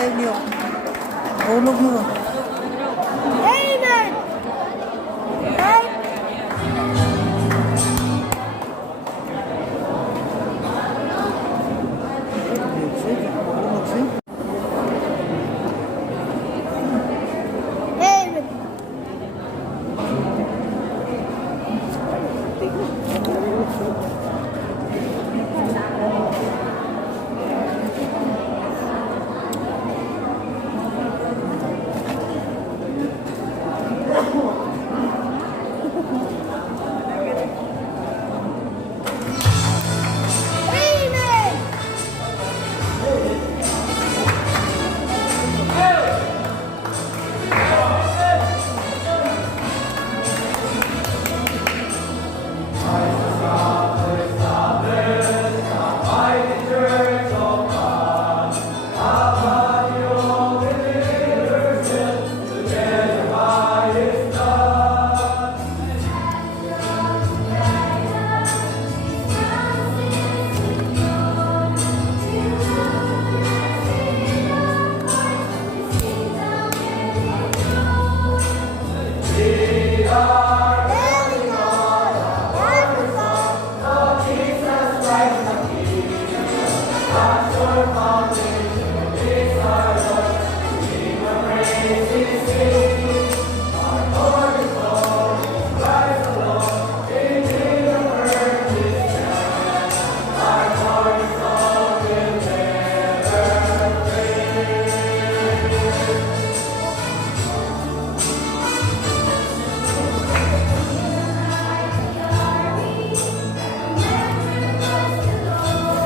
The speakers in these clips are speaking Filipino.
kayo niyo. Hulog mo. Amen! Right?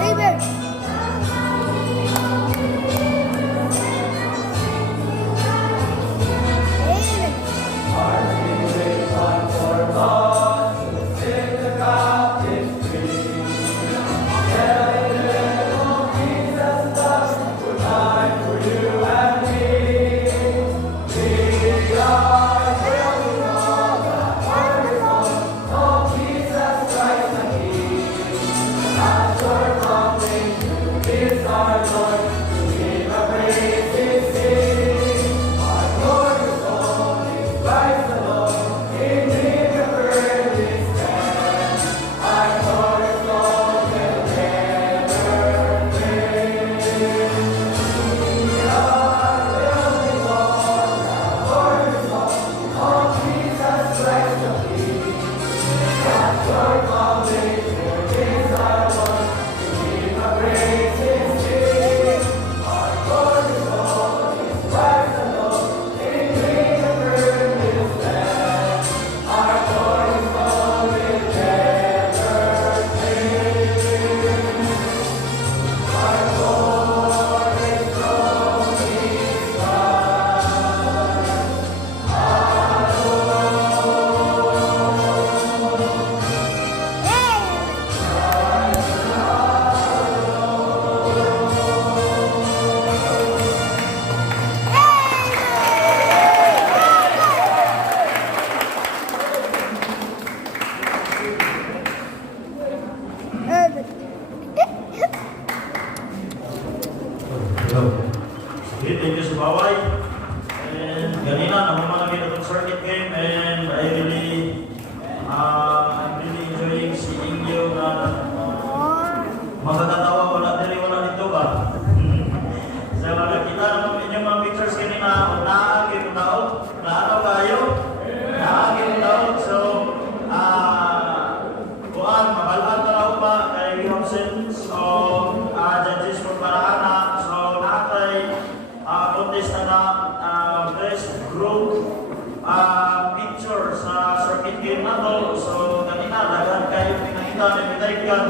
Amen! Amen! Amen! Amen! Okay, thank you sa baway. And ganina, namumanagin itong circuit game and I'm really enjoying seeing you na magkakatawa wala dito ba? So, nakita naman inyong mga pictures kanina, naagin taon, naano kayo? Naagin taon, so, kuhaan, mabalaan talaw pa kay John10 of judges for Parahana. So, nakatay contest na best group picture sa circuit game na to. So, kanina, daghan kayo pinakita ng Bitaykan.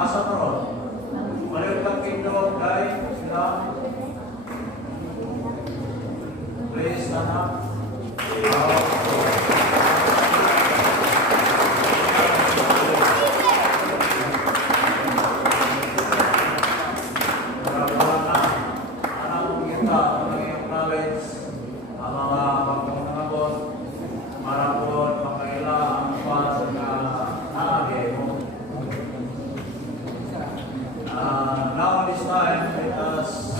Asa pa ron? Maliit ang kingdom, guys, sila. Please stand up. Now this time, let us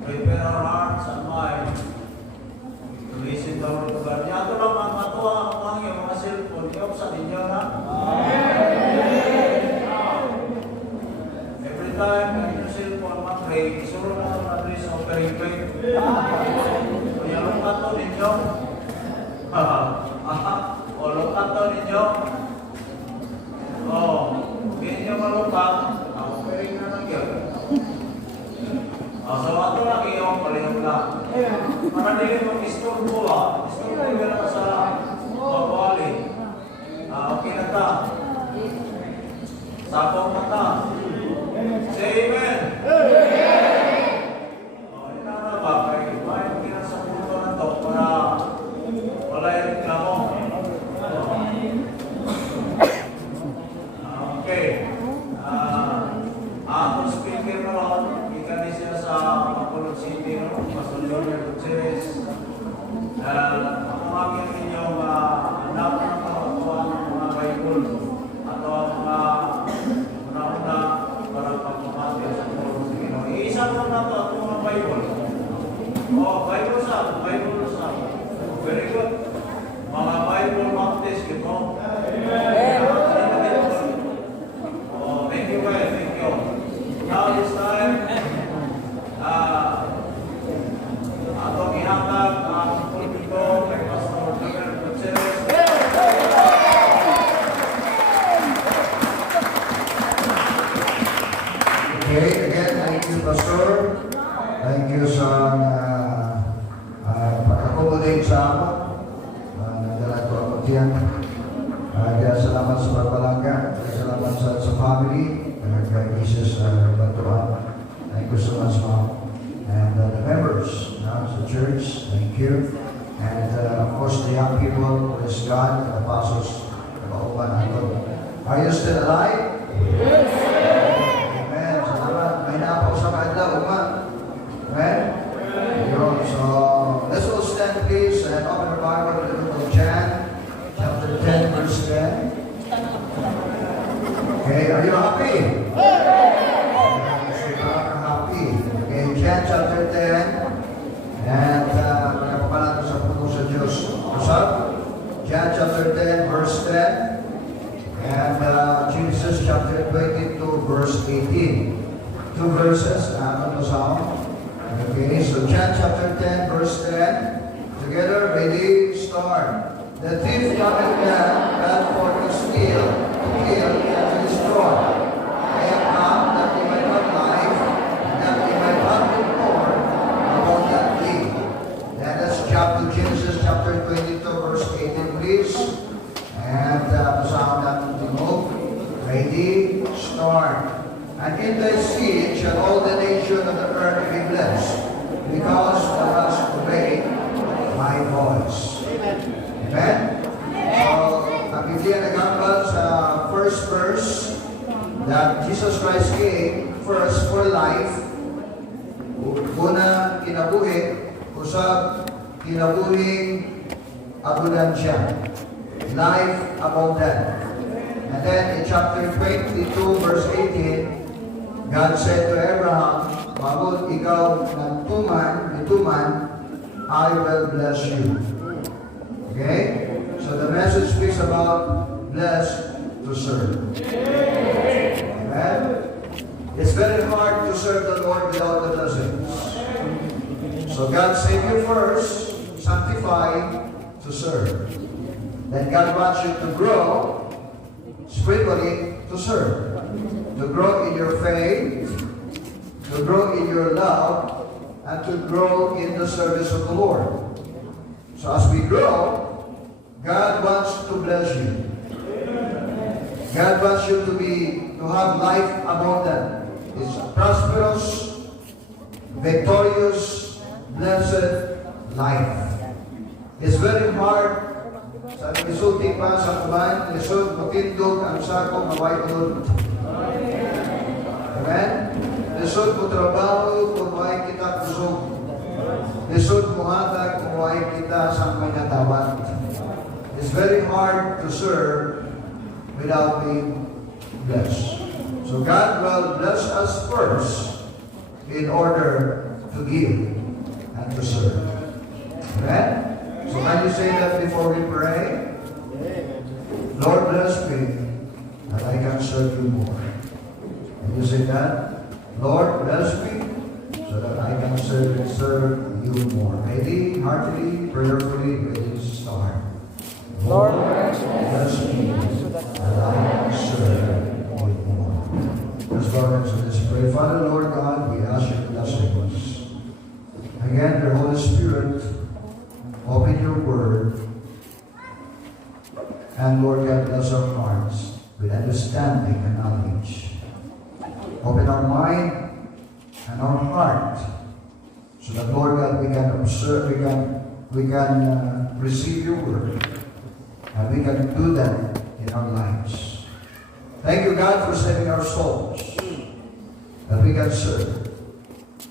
prepare our hearts and mind to listen to our God. Yato lang ang matuwa ang yung mga cellphone. Yung sa ninyo na. Every time yung cellphone mag-pray, isuro na ito na sa operating. Kaya lukat to ninyo. O lukat to ninyo. O, hindi nyo malukat. Operating na lang yun. So ato lang iyong palihog lang. Para dili mag-istorbo istorbo ka na sa pagwali. Okay na ta. Sapong mata. Say amen. Ina na ba? Kaya bayan kina sa punto na to para wala yung reklamo. Okay. Ang speaker na lang, ikan siya sa Bacolod City, Pastor John Gotierez. Ako magiging ninyong anak ng kawakuan ng mga Bible at ang mga una-una para pagpapati sa Bacolod City. Iisa mo na ito ang mga Bible. Bible sa. Very good. Mga Bible baptist, ito. Thank you guys, thank you. Now this time, atong ihatag ang pulpito kay Pastor Gotierez. Okay, again, thank you, Pastor. Thank you sa pag-accommodate sa amin. Nagdala ko ako diyan. Kaya salamat sa pagpalangga. Salamat sa family. Kay Jesus Batuan. Thank you so much, Mom. And the members sa church, thank you. And of course, the young people, praise God, the apostles, are you still alive? Yes! Amen. Salamat. May napaw sa kanila, Amen? So, let's all stand, please, and open the Bible to the book of John, chapter 10, verse 10. Okay, are you happy? Happy. Okay, John chapter 10. And nakapalan sa puno sa Diyos. Usap? John chapter 10, verse 10. And Genesis chapter 22, verse 18. Two verses. Ano sa okay, so John chapter 10, verse 10. Together, ready, start. The thief cometh not for to steal, to kill, and to destroy. I have come that they might have life, and that they might have it more abundantly. Let us jump to Genesis chapter 22, verse 18, please. And sound that to move. Ready, start. And in thy seed shall all the nations of the earth be blessed, because thou hast obeyed my voice. Amen? So, ang Biblia nag-ambal sa first verse that Jesus Christ came first for life. Una, kinabuhi. Usap, kinabuhing abundansya. Life abundant. And then in chapter 22, verse 18, God said to Abraham, "Bago ikaw nituman, I will bless you." Okay? So the message speaks about blessed to serve. Amen? It's very hard to serve the Lord without the blessings. So God saved you first, sanctify to serve. Then God wants you to grow spiritually to serve, to grow in your faith, to grow in your love, and to grow in the service of the Lord. So as we grow, God wants to bless you. God wants you to have life abundant. It's a prosperous, victorious, blessed life. It's very hard. Sa isulti pa sa kumain, isod matindog ang sako mawaiod. Amen? Isod mo trabaho kung may kita kusog. Isod mo hatag kung may kita sa may natawat. It's very hard to serve without being blessed. So God will bless us first in order to give and to serve. Amen? So can you say that before we pray? Lord, bless me that I can serve you more. Can you say that? Lord, bless me so that I can serve you more. Ready, heartily, prayerfully, ready to start. Lord, bless me that I can serve you more. Let's go ahead and let's pray. Father, Lord God, we ask you to bless us. Again, the Holy Spirit, open your word, and Lord God, bless our hearts with understanding and knowledge. Open our mind and our heart, so that Lord God, we can observe, we can receive your word, and we can do that in our lives. Thank you, God, for saving our souls, that we can serve.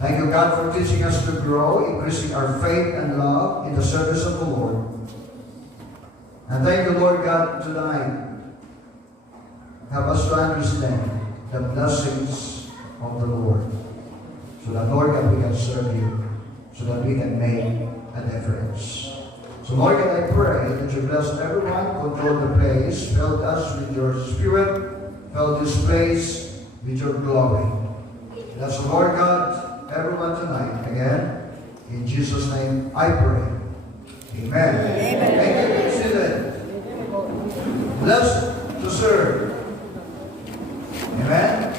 Thank you, God, for teaching us to grow, increasing our faith and love in the service of the Lord. And thank you, Lord God, tonight. Help us to understand the blessings of the Lord. So that, Lord God, we can serve you. So that we can make a difference. So, Lord God, I pray that you bless everyone, control the place, fill us with your spirit, fill this place with your glory. That's the Lord God. Everyone tonight, again, in Jesus' name, I pray. Amen. Amen. Thank you, President. Blessed to serve. Amen.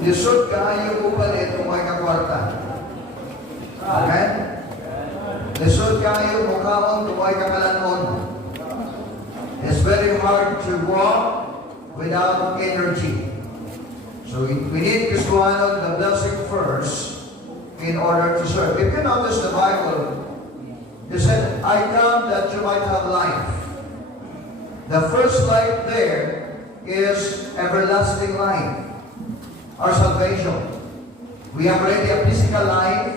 Lisod kayo upalit kung may kakwarta. Amen. Lisod kayo mukhaon kung may kakalanon. It's very hard to walk without energy. So we need Christiano, the blessing first, in order to serve. If you notice the Bible, it said, I come that you might have life. The first life there is everlasting life, our salvation. We have already a physical life,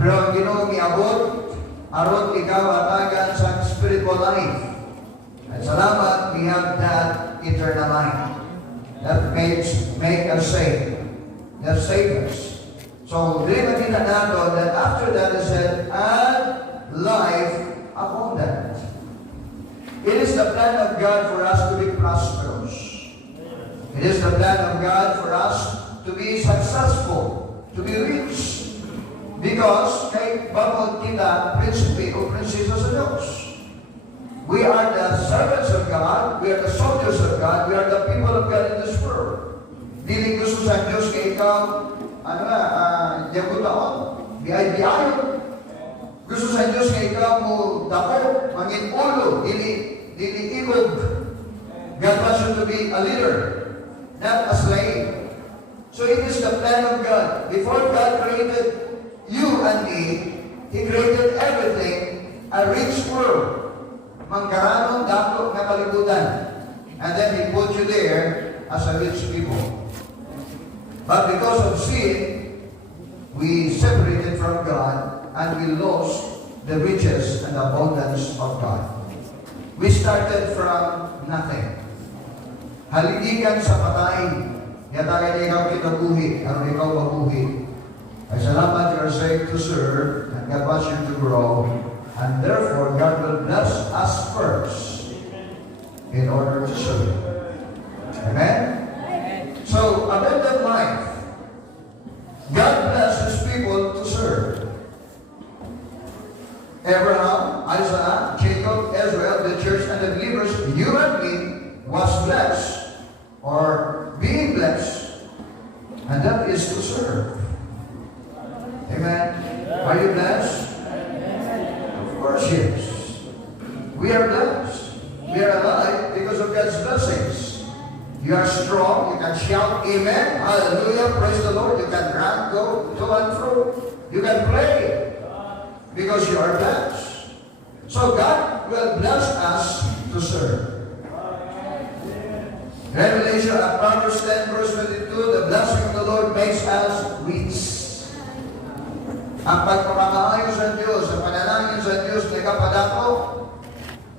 pero Ginoo miabot, aron ikaw atagan sa spiritual life. And salamat, we have that eternal life. That make us saved. That saved us. So, dream natin nato that after that is said, and life abundant. It is the plan of God for us to be prosperous. It is the plan of God for us to be successful, to be rich. Because, kay bangod kita, prinsipe o prinsesa sa Diyos. We are the servants of God. We are the soldiers of God. We are the people of God in this world. Dili gusto sa Diyos kay ikaw, yagutawan, biyay-biyayon. Gusto sa Diyos kay ikaw mo dako, mangin ulo, dili igog. God wants you to be a leader, not a slave. So it is the plan of God. Before God created you and me, He created everything, a rich world. Mangkaranon, dako, na kalibutan. And then He put you there as a rich people. But because of sin, we separated from God and we lost the riches and abundance of God. We started from nothing. Haligikan sa patay. Yata ikaw kinabuhi, ano ikaw mabuhi. Ay salamat, you are saved to serve, and God wants you to grow. And therefore, God will bless us first in order to serve. Amen? So, abundant life. God blesses people to serve. Abraham, Isaac, Jacob, Israel, the church, and the believers, you and me, God's blessings. You are strong. You can shout amen. Hallelujah. Praise the Lord. You can run, go to and fro. You can play because you are blessed. So God will bless us to serve. Revelation, Proverbs 10 verse 22, the blessing of the Lord makes us rich. Ang pagpapakaayos sa Diyos, ang panalangin sa Diyos na kapadako,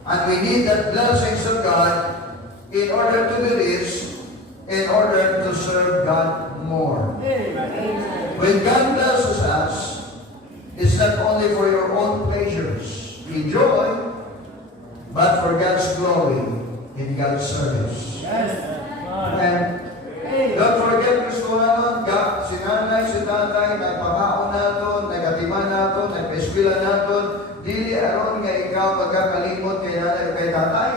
and we need that blessings of God in order to be rich, in order to serve God more. When God blesses us, it's not only for your own pleasures, enjoy, but for God's glory in God's service. Amen. Don't forget, gusto naman, si nanay, si tatay, nagpakaon natin, nagatiman natin, nagpa-eskwela natin, dili aron nga ikaw magkakalimot kay nanay o kay tatay.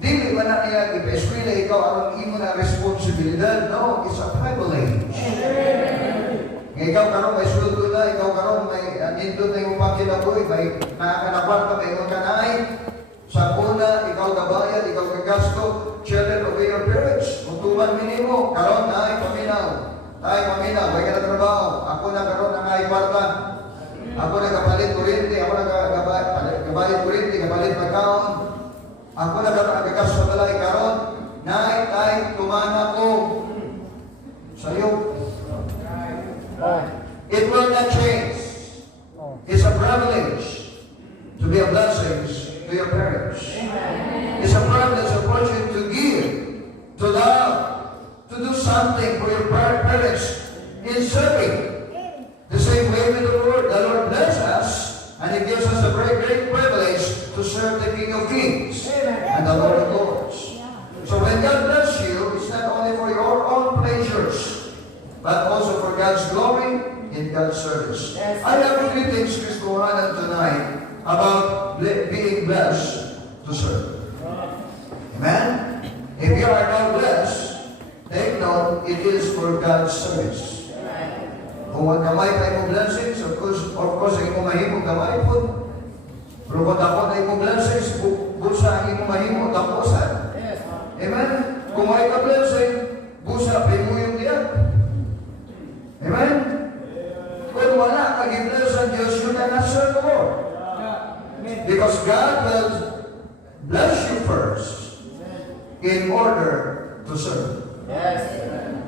Dili ba na niya ipa-eskwela ikaw aron imo na responsibilidad? No, it's a privilege. Ikaw karong may sweldo na, ikaw karong may nindot na yung pagkinaboy, may nakakanakwanta, may mga kanay. Sa una, ikaw gabayad, ikaw gagasto, children obey your parents. Mutuman minimo, karon na ay paminaw. Tay paminaw, may ka na trabaho. Ako na karon na ay kwarta. Ako na kapalit kuryente, ako na kapalit kuryente, kapalit pagkaon. Ako na gagasto talay karon. Nay, tay, tumana ko. Sa'yo. It will not change. It's a privilege to be a blessing to your parents. It's a privilege, a fortune to give, to love, to do something for your parents in serving. The same way with the Lord bless us, and He gives us a very great privilege to serve the King of Kings and the Lord of Lords. So when God bless you, it's not only for your own pleasures, but also for God's glory in God's service. I have three things, Kristohanan, tonight about being blessed to serve. Amen? If you are not blessed, take note, it is for God's service. Kung ang kamay pa yung blessings, of course, ang imong mahimong kamay po. Pero kung ako na imong blessings, busa ang imong mahimong tapusan. Amen? Kung may ka blessing, busa pa mo yung diyan. Amen? Kung wala kag-bless ang Diyos, you cannot serve the Lord. Because God will bless you first in order to serve.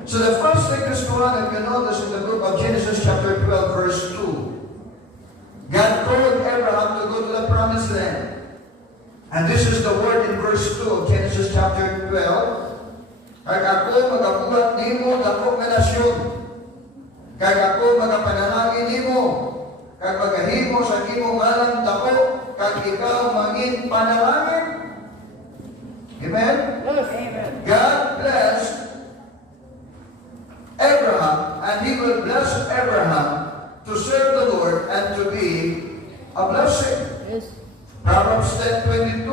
So the first thing is if you notice in the book of Genesis chapter 12 verse 2, God called Abraham to go to the promised land. And this is the word in verse 2 of Genesis chapter 12. Kag ako magabuhat nimo dako nga nasyon. Kag ako magapanalangin nimo. Kag magahimo sa imong ngalan dako, kag ikaw mangin panalangin. Amen? Amen. God blessed Abraham, and He will bless Abraham to serve the Lord and to be a blessing. Yes. Proverbs 10:22,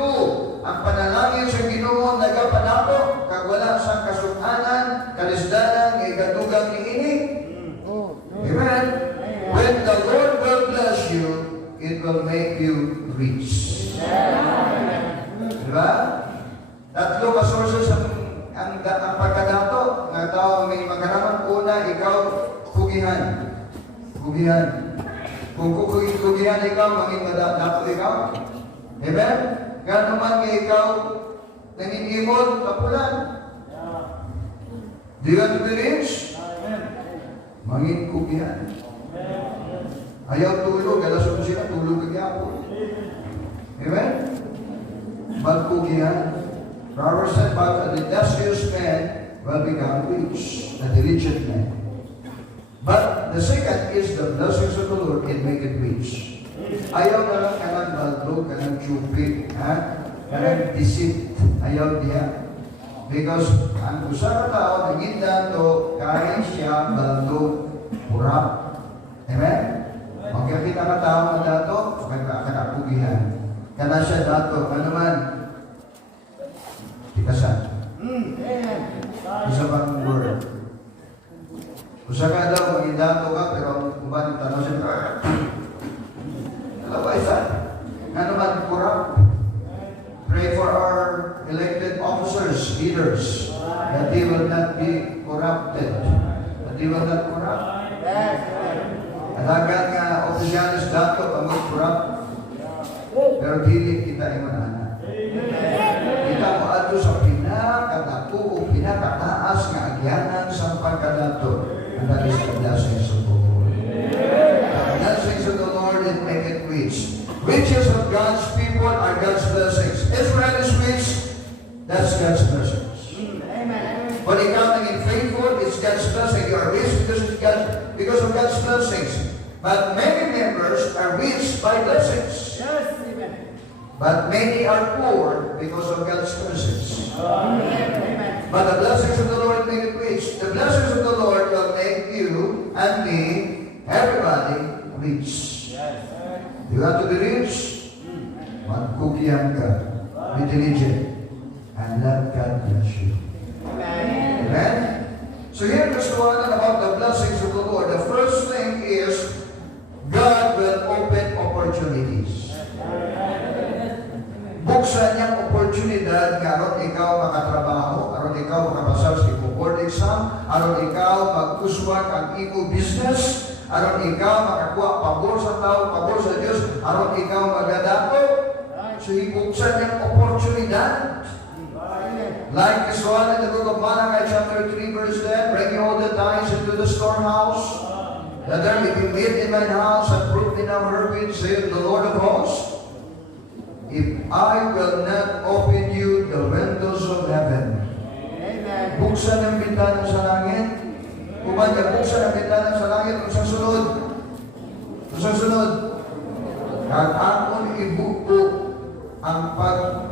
ang panalangin sa Ginoo nagapanako, kag wala sang kasukanan, kalisdanan, igadugang niini. Amen. When the Lord will bless you, it will make you rich. Diba? Tatlo ka sources ang pagkadato. Nga tao may magkaraman. Una, ikaw, kugihan. Kugihan. Kung kugihan ikaw, maging dato ikaw. Amen? Gano'n man nga ikaw, nanginimod, kapulan. Do you want to be rich? Mangin kugihan. Ayaw tulog, alas 11 sila, tulog kagyapo. Amen? Magkugihan. Proverbs said, but the industrious man will become rich, a diligent man. But the second is the blessings of the Lord can make it rich. Ayaw na lang kanang baldog, kanang chupik, kanang deceit. Ayaw diya. Because ang usa ka tao, naginda to, kain siya, baldog, purap. Amen? Magkakita ka tao na dato, kanapugihan. Kana siya dato, ano man, tikasan. Isa pang word. Usa ka daw, maging dato ka, pero ang kuban yung tanong siya, alam ba isa? Ano man, purap. Praise officers, leaders, that they will not be corrupted. That they will not corrupt. Alaga nga opisyalis dato ang mag-corrupt. Pero dili kita imanana. Kita mo ato sa pinakadako o pinakataas nga agyanan sa pagkadato. And that is the blessings of the Lord. The blessings of the Lord that make it rich. Riches of God's people are God's blessings. Israel is rich, that's God's blessings. When ikaw naging faithful, it's God's blessing. You are rich because of God's blessings. But many members are rich by blessings. But many are poor because of God's blessings. But the blessings of the Lord make it rich. The blessings of the Lord will make you and me, everybody, rich. You want to be rich? Magkukiyan ka. Be diligent. And let God bless you. Amen? So here is one about the blessings of the Lord. The first thing is God will open opportunities. Buksan niyang oportunidad karon ikaw makatrabaho, aron ikaw makapasal sa board exam, aron ikaw mag-uswag ang imo business, aron ikaw makakuha pabor sa tao, pabor sa Diyos, aron ikaw magadako. So ibuksan niyang oportunidad. Like this one in the book of Mangalagad chapter 3 verse 10, bring all the tithes into the storehouse, that there may be meat in mine house, and fruit in our herbage, saith the Lord of hosts. If I will not open you the windows of heaven. Buksan ang bintana sa langit. Kung buksan ang bintana sa langit, kung sa sunod, kag akong ibuko ang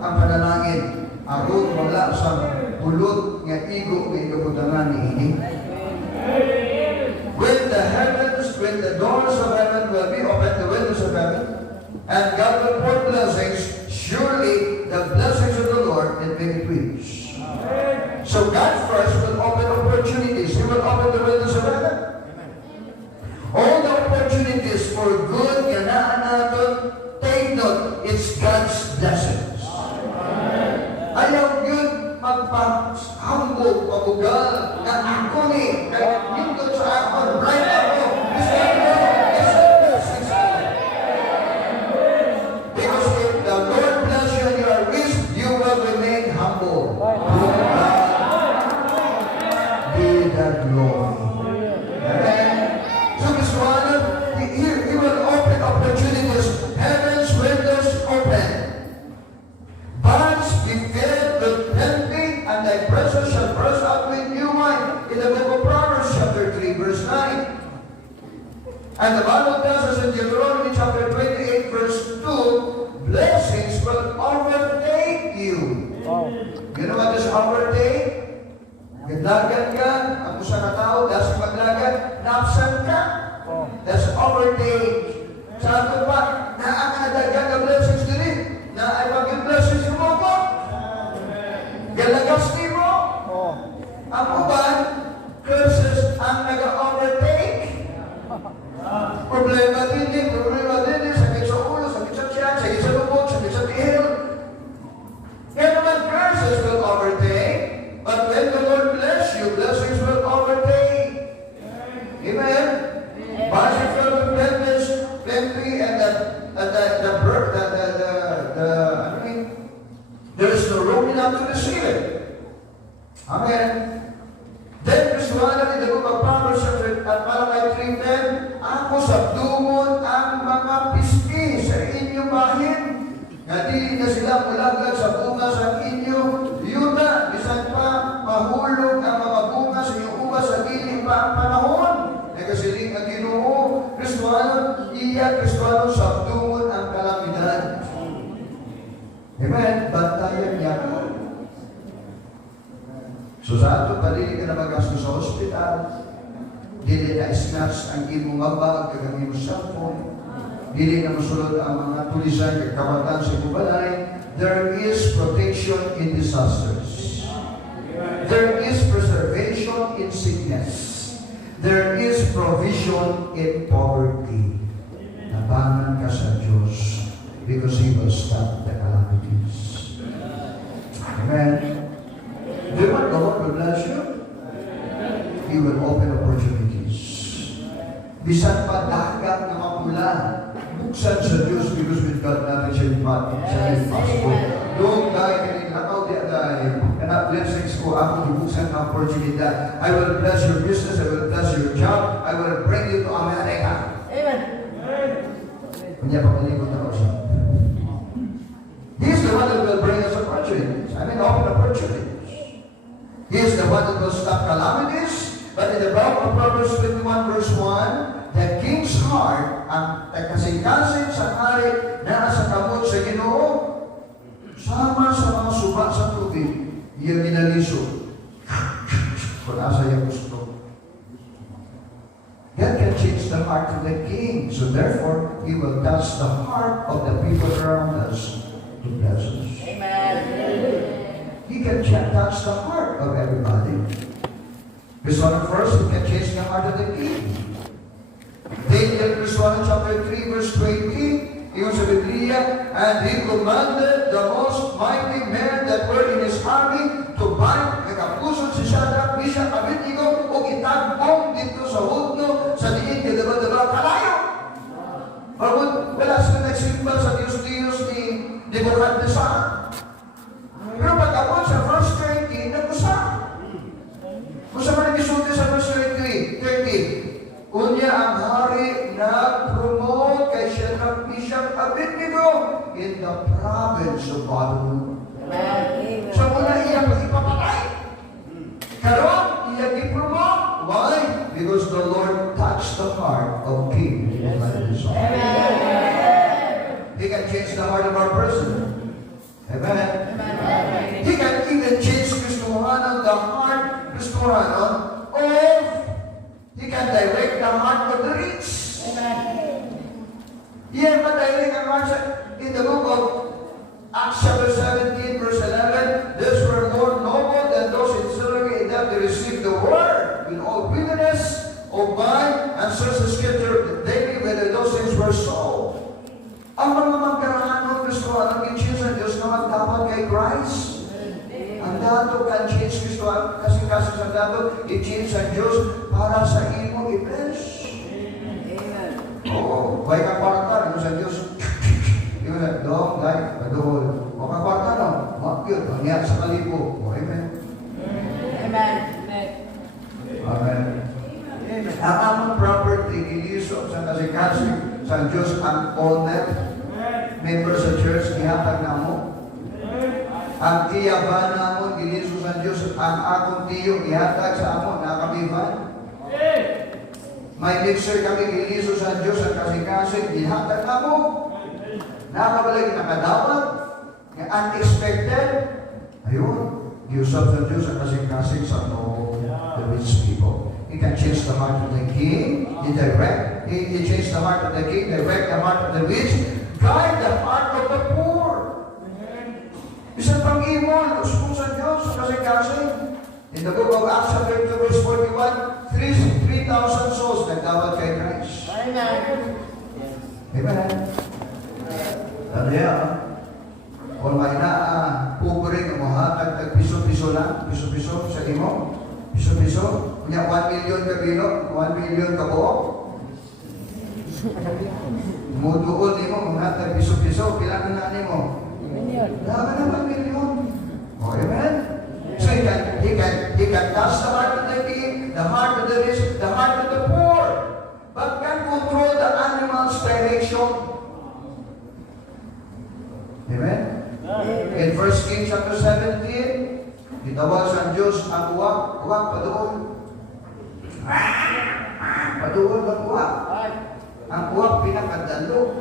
panalangin, aron wala sa pulot nga igo nga ikabutangan ni ini. When the doors of heaven will be open, the windows of heaven, and God will pour blessings, surely the blessings of the Lord will make it rich. So God first will open opportunities. He will open the windows of heaven. All the opportunities for good, ganaan natin, take note, it's God's blessings. Ayaw yun magpahambog, pabugal, na ako ni, nindot sa ako, right ako, because if the Lord bless you and you are rich, you will remain humble. Be the glory. Amen. So this one, He will open opportunities. Heaven's windows open. Barns be filled with plenty, and thy presence shall burst out with new wine. In the book of Proverbs chapter 3 verse 9. And the Bible tells us in Deuteronomy chapter 28 verse 2, blessings will overtake you. You know what is overtake? Naglagan ka, ang usa ka tao, dahil maglagan, napsan ka. That's overtake. Sa ato pa, naakadagan na blessings din eh. Na ay mag-blessings mo po. Galagas ni mo. Ang uban, curses ang nag-overtake. Problema din, sakit sa ulo, sakit sa tiyan, sakit sa lubog, sakit sa tihil. Kaya naman curses will overtake, but when the Lord bless you, blessings will overtake. Amen? Body filled with plenty, and there is no room enough to receive it. Amen. Then Christianity, the book of Proverbs at Mangalagad 3:10, ako sabdungon ang mga piski sa inyong bahin, nga di na sila mulaglag sa bunga sa inyo, yuta, bisan pa mahulog ang mga bunga sa inyong uba sa dili pa ang panahon. Nagasiling ang Ginoo, Kristuano, Kristuano sabdungon ang kalamidad. Amen. Bantayan niya ka. So sa ato, palili ka na magasto sa hospital, dili na snatch ang imong mabag, kag ang imong cellphone, dili na masulod ang mga tulisan, kag kawatan sa kubalay. There is protection in disasters. There is preservation in sickness. There is provision in poverty. Nabangan ka sa Diyos because He will stop the calamities. Amen. bisan pa dagat na mapula, buksan sa Diyos because with God nothing shall be impossible. Don't die kanin lakaw di aday. Kana blessings ko ako buksan ang oportunidad. I will bless your business, I will bless your job, I will bring you to America. Amen. Kunya pagalingon na siya. He is the one that will bring us opportunities. I mean, open opportunities. He is the one that will stop calamities. But in the book of Proverbs 21 verse 1, the king's heart, ang kasing-kasing sa hari na sa kamot sa Ginoo, sama sa mga suba sa tubig, iya ginaliso. Kung asa yung gusto. God can change the heart of the king. So therefore, He will touch the heart of the people around us to bless us. Amen. He can touch the heart of everybody. Verse 1 first, He can change the heart of the king. Daniel, verse 1, chapter 3, verse 20, yung sa Biblia, and He commanded the most mighty men that were in His army to bind, nagapusod si Shadrach, Meshach, Abednego, o itagbong dito sa hudno, sa diin, kadaba-daba, kalayo. Wala sila nagsimba sa Diyos-Diyos ni Gotierez. Pero pag-abot sa verse 30, nag-usa. Kung sa mga nagisuti sa verse 30, unya ang hari nag-promote kay Shadrach, Meshach, Abednego in the province of Babylon. Amen. So muna iya ipapatay. Karon iya i-promote. Why? Because the Lord touched the heart of King Gipanalanginan. He can change the heart of our person. Amen. He can even change Kristohanon, the heart Kristohanon of, He can direct the heart of the rich. Yan ma-direct ang heart in the book of Acts chapter 17 verse 11, these were more noble than those in Syria in that they received the word with all willingness of mind, and search the scripture daily whether those things were so. Ang mga magkarahanon Kristo, ang kinchins ng Diyos na magdapat kay Christ. Ang dato kan change Kristo, kasi sa dato, i-change ang Diyos para sa imo i-bless. Amen. Oo, huwag kang kwarta, yung sa Diyos. Yung na, dong, guys, madool. Huwag kang kwarta, no? Makiyot, mangyari sa kalibo. O, amen. Amen. Amen. Ang among property, iliso sa kasi sa Diyos ang owner, member sa church, ihatag na mo. Ang iyaban namon, iliso sa Diyos, ang akong tiyo, ihatag sa amon, nakamiban. May mixer kami, iliso sa Diyos, ang kasing-kasing, ihatag na mo. Nakabalagi, nakadawat, unexpected, ayun, giusap sa Diyos, ang kasing-kasing sa the rich people. He can change the heart of the king, He changed the heart of the king, direct the heart of the rich, guide the heart of the poor. Isang pang-imon, uspo sa Diyos, kasing-kasing. In the book of Acts, chapter 2, verse 41, 3,000 souls nagdawat kay Christ. Amen. Amen. Tanya, kung may pobre ka mahatag tag piso-piso lang, piso-piso sa imo, piso-piso, kunya 1 million ka bilo, 1 million ka buok. Muduol ni mo, mahatag piso-piso, pila na mo? Dama na 1 million. Oh, amen? So he can touch the heart of the king, the heart of the rich, the heart of the poor, but can control the animal's direction. Amen? In 1 Kings chapter 17, itawag sa Diyos ang uwak, padoon. Padoon ang uwak. Ang uwak pinakadalo.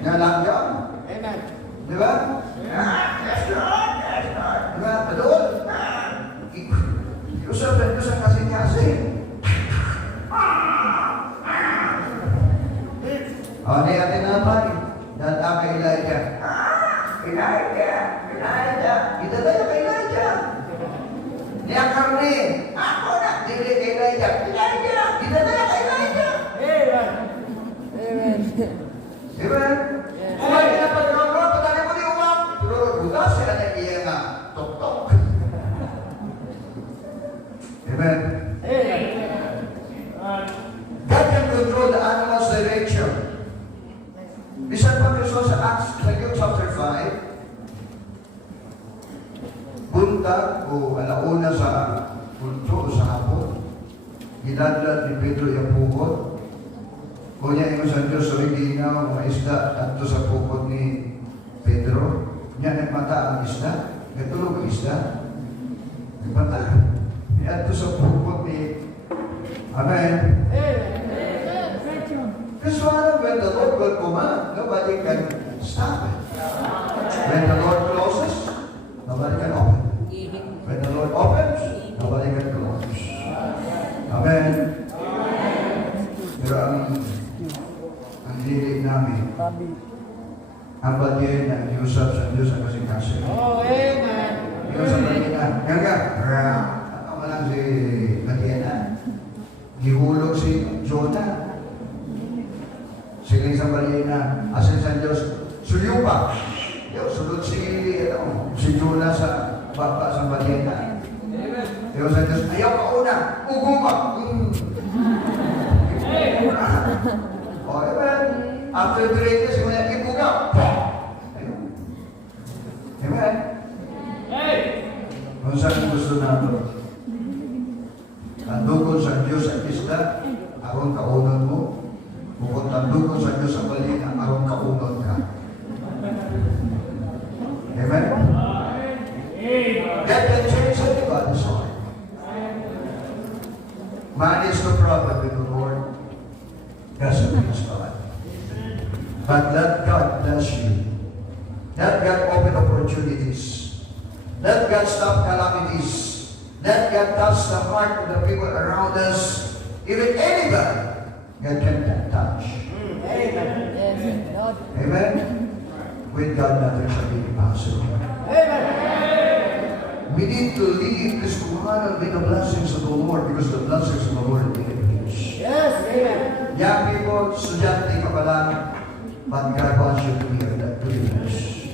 Nalanggan. Amen. Di ba? Yes, Lord. Yes, Lord. Di ba? Padoon. Usap na Diyos ang kasing-kasing. Ni atin naman, data kay Elijah. Elijah. Kita tayo kay Elijah. Niya karni. Ako na. Dili kay Elijah. Elijah. Kita tayo kay Elijah. Amen. Amen. Amen? Kung ay pinapagkakaroon, patali mo di uwak. Pero bukas sila na iya nga. Tok-tok. Amen? Amen. 5, buntag o alauna sa kulto o sa hapon, giladlad ni Pedro yung pukot. Kunya yung sa Diyos, so ginaw mga isda at sa pukot ni Pedro. Niya nagmata ang isda, natulog ang isda, nagmata. At sa pukot ni Amen. Because when the Lord will command, nobody can stop it. When the Lord closes, nobody can open. When the Lord opens, nobody can close. Amen. Pero ang dilig namin, ang bagay na iusap sa Diyos ang kasing kasi. Oh, amen. Iusap na nila. Nga, ano ka lang si Gotierez? Gihulog si Jonah. Sige sa balina, asin sa Diyos, suyupa. Sulod si Jonah sa baba sa balina. Ayaw sa Diyos, ayaw ka una, uguma. O, amen. After 3 days, kung yan ibuga, amen. Kung saan gusto natin, tandukon sa Diyos ang isda, aron kaunod mo. Bukod tandukon sa Diyos ang balina, aron kaunod ka. Amen? That can change anybody's heart. Man is no problem with the Lord. Doesn't mean God. But let God bless you. Let God open opportunities. Let God stop calamities. Let God touch the heart of the people around us. Even anybody, God can touch. Amen. Amen? With God, nothing shall be impossible. Amen. We need to live this Kuhanan with the blessings of the Lord because the blessings of the Lord are rich. Yes, amen. Young people, estudyante ka pa lang, but God wants you to be that privilege.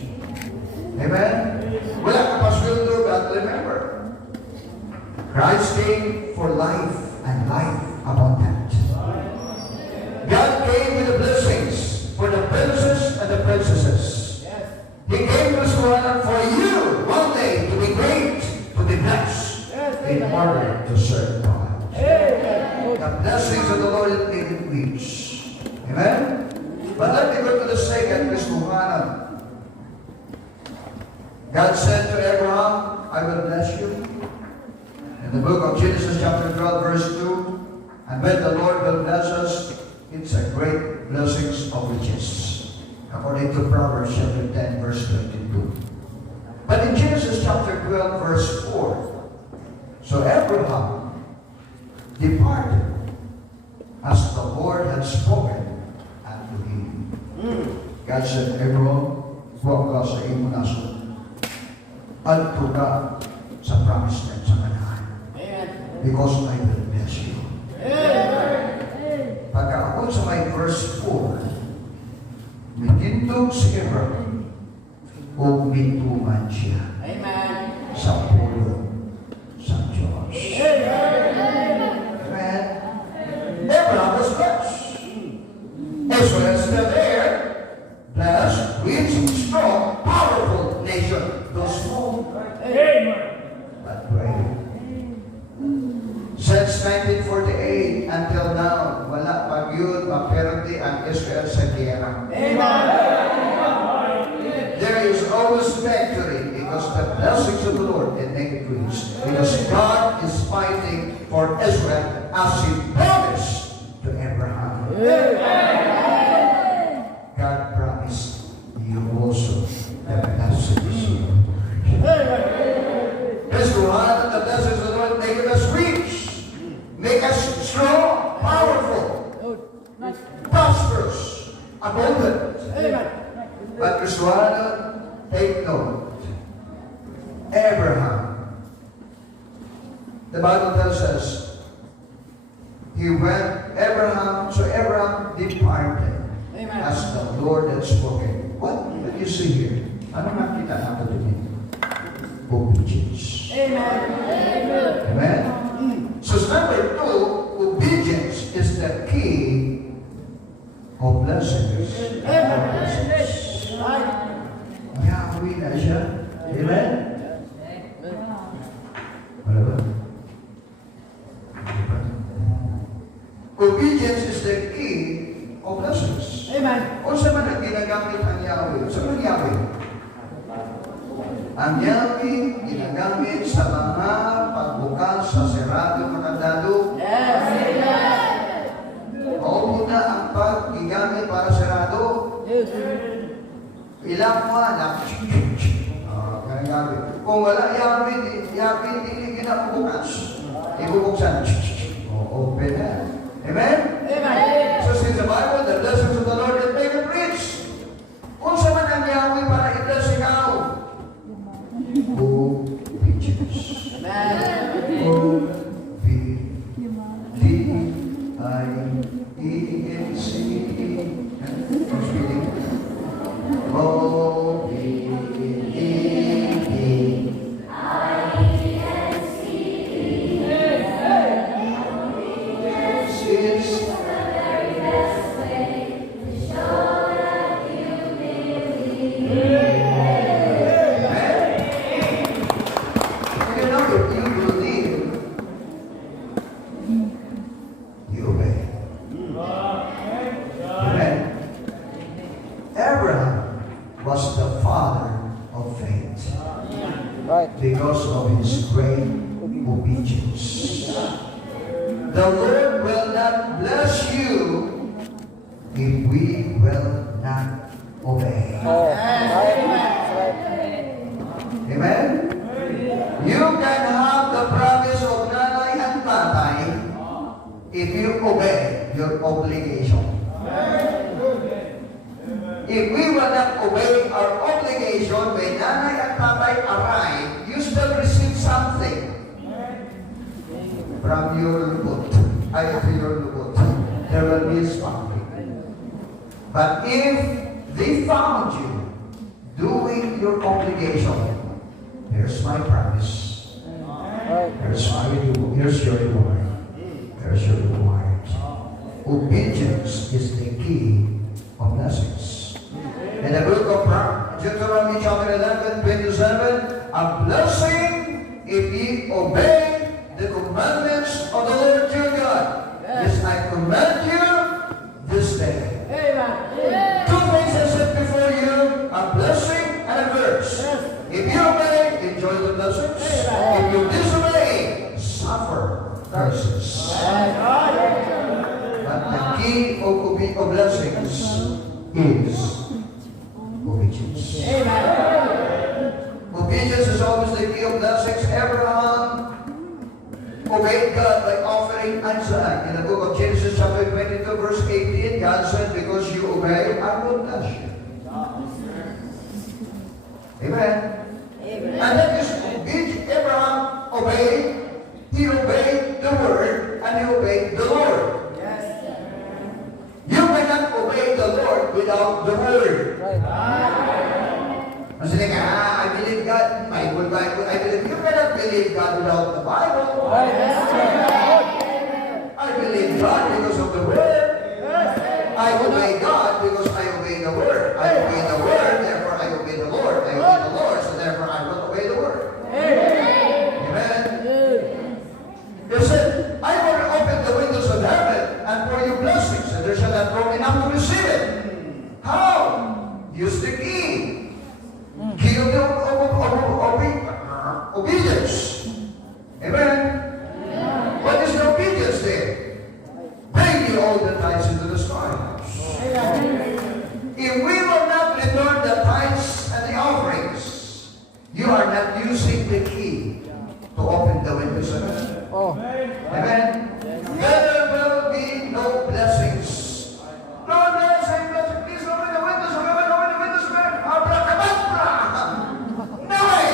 Amen? Wala ka pa sweldo, but remember, Christ came for life and life abundant. God came with the blessings for the princes and the princesses. He came to Kuhanan for you one day to be great, to be blessed, in order to serve God. The blessings of the Lord is made rich. Amen? But let me go to the second Kuhanan. God said to Abraham, I will bless you. In the book of Genesis chapter 12 verse 2, and when the Lord will bless us, it's a great blessings of riches. According to Proverbs chapter 10 verse 22. But in Genesis chapter 12 verse 4, so Abraham departed as the Lord had spoken unto him. God said, Abraham, huwag ka sa iyong nasod. Adto ka sa promised land sa Canaan. Because I will bless you. Pagka ako sa may verse 4, mitindog si Abraham o mituman siya sa pulo sa Diyos. Amen. Abraham was blessed. Israel is still there, blessed, rich, strong, powerful nation. Though small, but great. Since 1948 until now, wala pag yun maperti ang Israel sa giyera. There is always victory because the blessings of the Lord can make it rich. Because God is fighting for Israel as He promised to Abraham. God promised you also the blessings of the Lord. Let's go on, the blessings of the Lord make us rich. Make us strong, powerful, prosperous, abundant. But Christiana, take note. Abraham, the Bible tells us, Abraham departed as the Lord had spoken. What do you see here? Ano nakita natin din? Obedience. Amen? So number 2, obedience is the key of blessings. We uwi na siya. Amen? Wala ba? Obedience is the key of blessings. Amen. Kung saan man ang ginagamit ang Yahweh? Saan ang Yahweh? Ang Yahweh ginagamit sa mga pagbukas sa serado makandado. Yes. O muna ang paggigamit para serado. Yes. Ilang mo anak. Ganang Yahweh. Kung wala Yahweh, hindi ginabukas. Ibubuksan. Open na. Amen? Amen. So since the Bible, the blessings of the Lord that make it rich. Kung saan man ang Yahweh para i-bless ikaw. Obedience. Amen. O-B-D-I-E-N-C. Who's reading? O-B-D-I-N-C. You know, if you believe, you obey. Amen. Abraham was the father of faith because of his great obedience. The Lord will not bless you if we will not obey. Amen? You can have the promise of nanay and tatay if you obey your obligation. If we will not obey our obligation, when nanay and tatay arrive, you still receive something from your lubot. To your lubot. There will be something. But if they found you doing your obligation, here's my promise. Here's your reward. Here's your reward. Obedience is the key of blessings. In the book of Deuteronomy chapter 11:27, a blessing if ye obey the commandments of the Lord your God. Yes, I command you this day. Amen. Two things I set before you, a blessing and a curse. If you obey, enjoy the blessings. If you disobey, suffer curses. But the key of blessings is obedience. Obedience is always the key of blessings. Abraham obeyed God by offering Isaac. In the book of Genesis chapter 22 verse 18, God said, because you obey, I will bless you. Amen. And then Abraham obeyed, he obeyed the word, and he obeyed the Lord. You cannot obey the Lord without the word. Kasi I believe God, Bible, I believe. You cannot believe God without the Bible. I believe God because of the word. I obey God because I obey the word. I obey the word, therefore I obey the Lord. I obey the Lord, so therefore I will obey the word. Amen. He said, I will open the windows of heaven and pour you blessings, and there shall not room enough to receive it. How? Use the key. Key of the obedience. Amen. What is the obedience there? Bring you all the tithes into the storehouse. If we will not return the tithes and the offerings, you are not using the key to open the windows of heaven. Amen. There will be no blessings. Lord, let us say blessing. Please open the windows of heaven. Open the windows of heaven. Abracadabra. No way.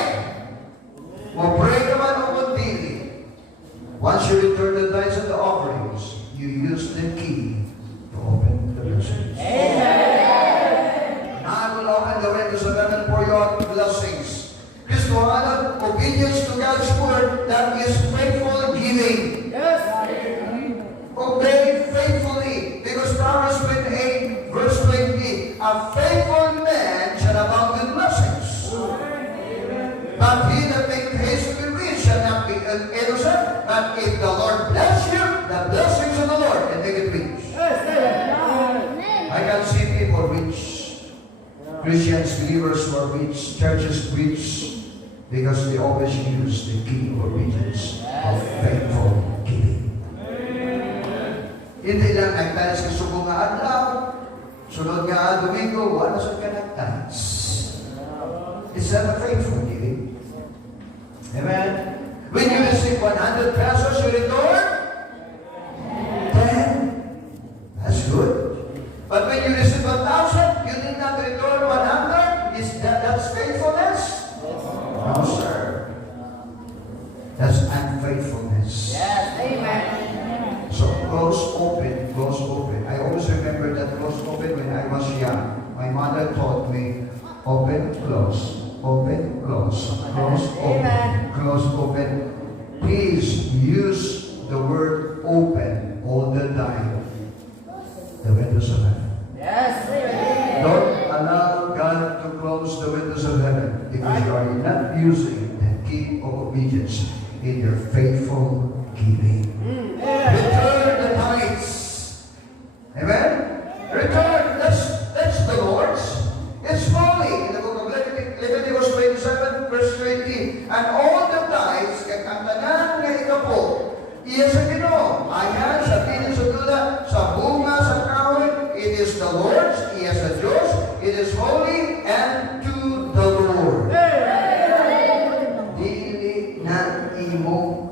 We'll pray naman umunti. Once you return the tithes and the offerings, you use the key to open the blessings. And I will open the windows of heaven for your blessings. Christohanan, obedience to God's word, that is faithful giving. Obey faithfully, because Proverbs 28, verse 20, a faithful man shall abound with blessings. But he that makes haste to be rich shall not be innocent. But if the Lord bless you, the blessings of the Lord and make it rich. I can see people rich, Christians, believers who are rich, churches rich, because they always use the key of obedience of faithful giving. Hindi lang nagtalis ka subo nga adlaw, sunod nga Domingo, wala sa ka nagtalis. It's not a faithful giving. Amen? When you receive 100 pesos, you return 10. That's good. But when you receive 1,000, you did not return 100. That's faithfulness? No, sir. That's unfaithfulness. Yes, amen. So close open, close open. I always remember that close open when I was young. My mother taught me open, close, open, close, close, open, close, open. Please use the word open all the time. The windows of heaven. Yes, amen. Don't allow God to close the windows of heaven because you are not using the key of obedience in your faithful giving. Return the tithes. Amen? Return. That's the Lord's. It's holy. In the book of Leviticus 27, verse 20. And all the tithes, kay kantanan nga ikapo, iya sa Ginoo. Ayan, sa tinis sa tula, sa bunga, sa kahoy, it is the Lord's, iya sa Diyos, it is holy, and to the Lord. Dili na imo.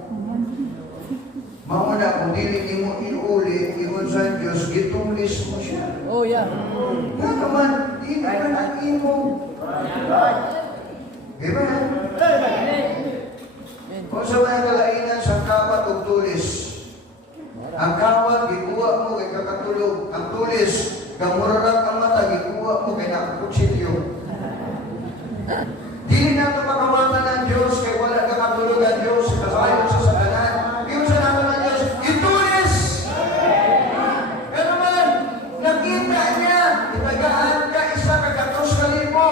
Mauna, kung dili nimo iuli, ingon sa Diyos, gitulis mo siya. Oh, yeah. Nga naman, di naman ang imo. Amen? Kung sa mga kalainan sa kawat o tulis, ang kawat, gikuha mo kay kakatulog. Ang tulis, kamurarak ang mata, gikuha mo kay nakakutsilyo. Dili na ito makamata ng Diyos kay wala kakatulog ang Diyos, kasayon sa satanan. Iyon sa nato ng Diyos, itulis! Kaya naman, nakita niya, itagaan ka, isa kagatos kalibo.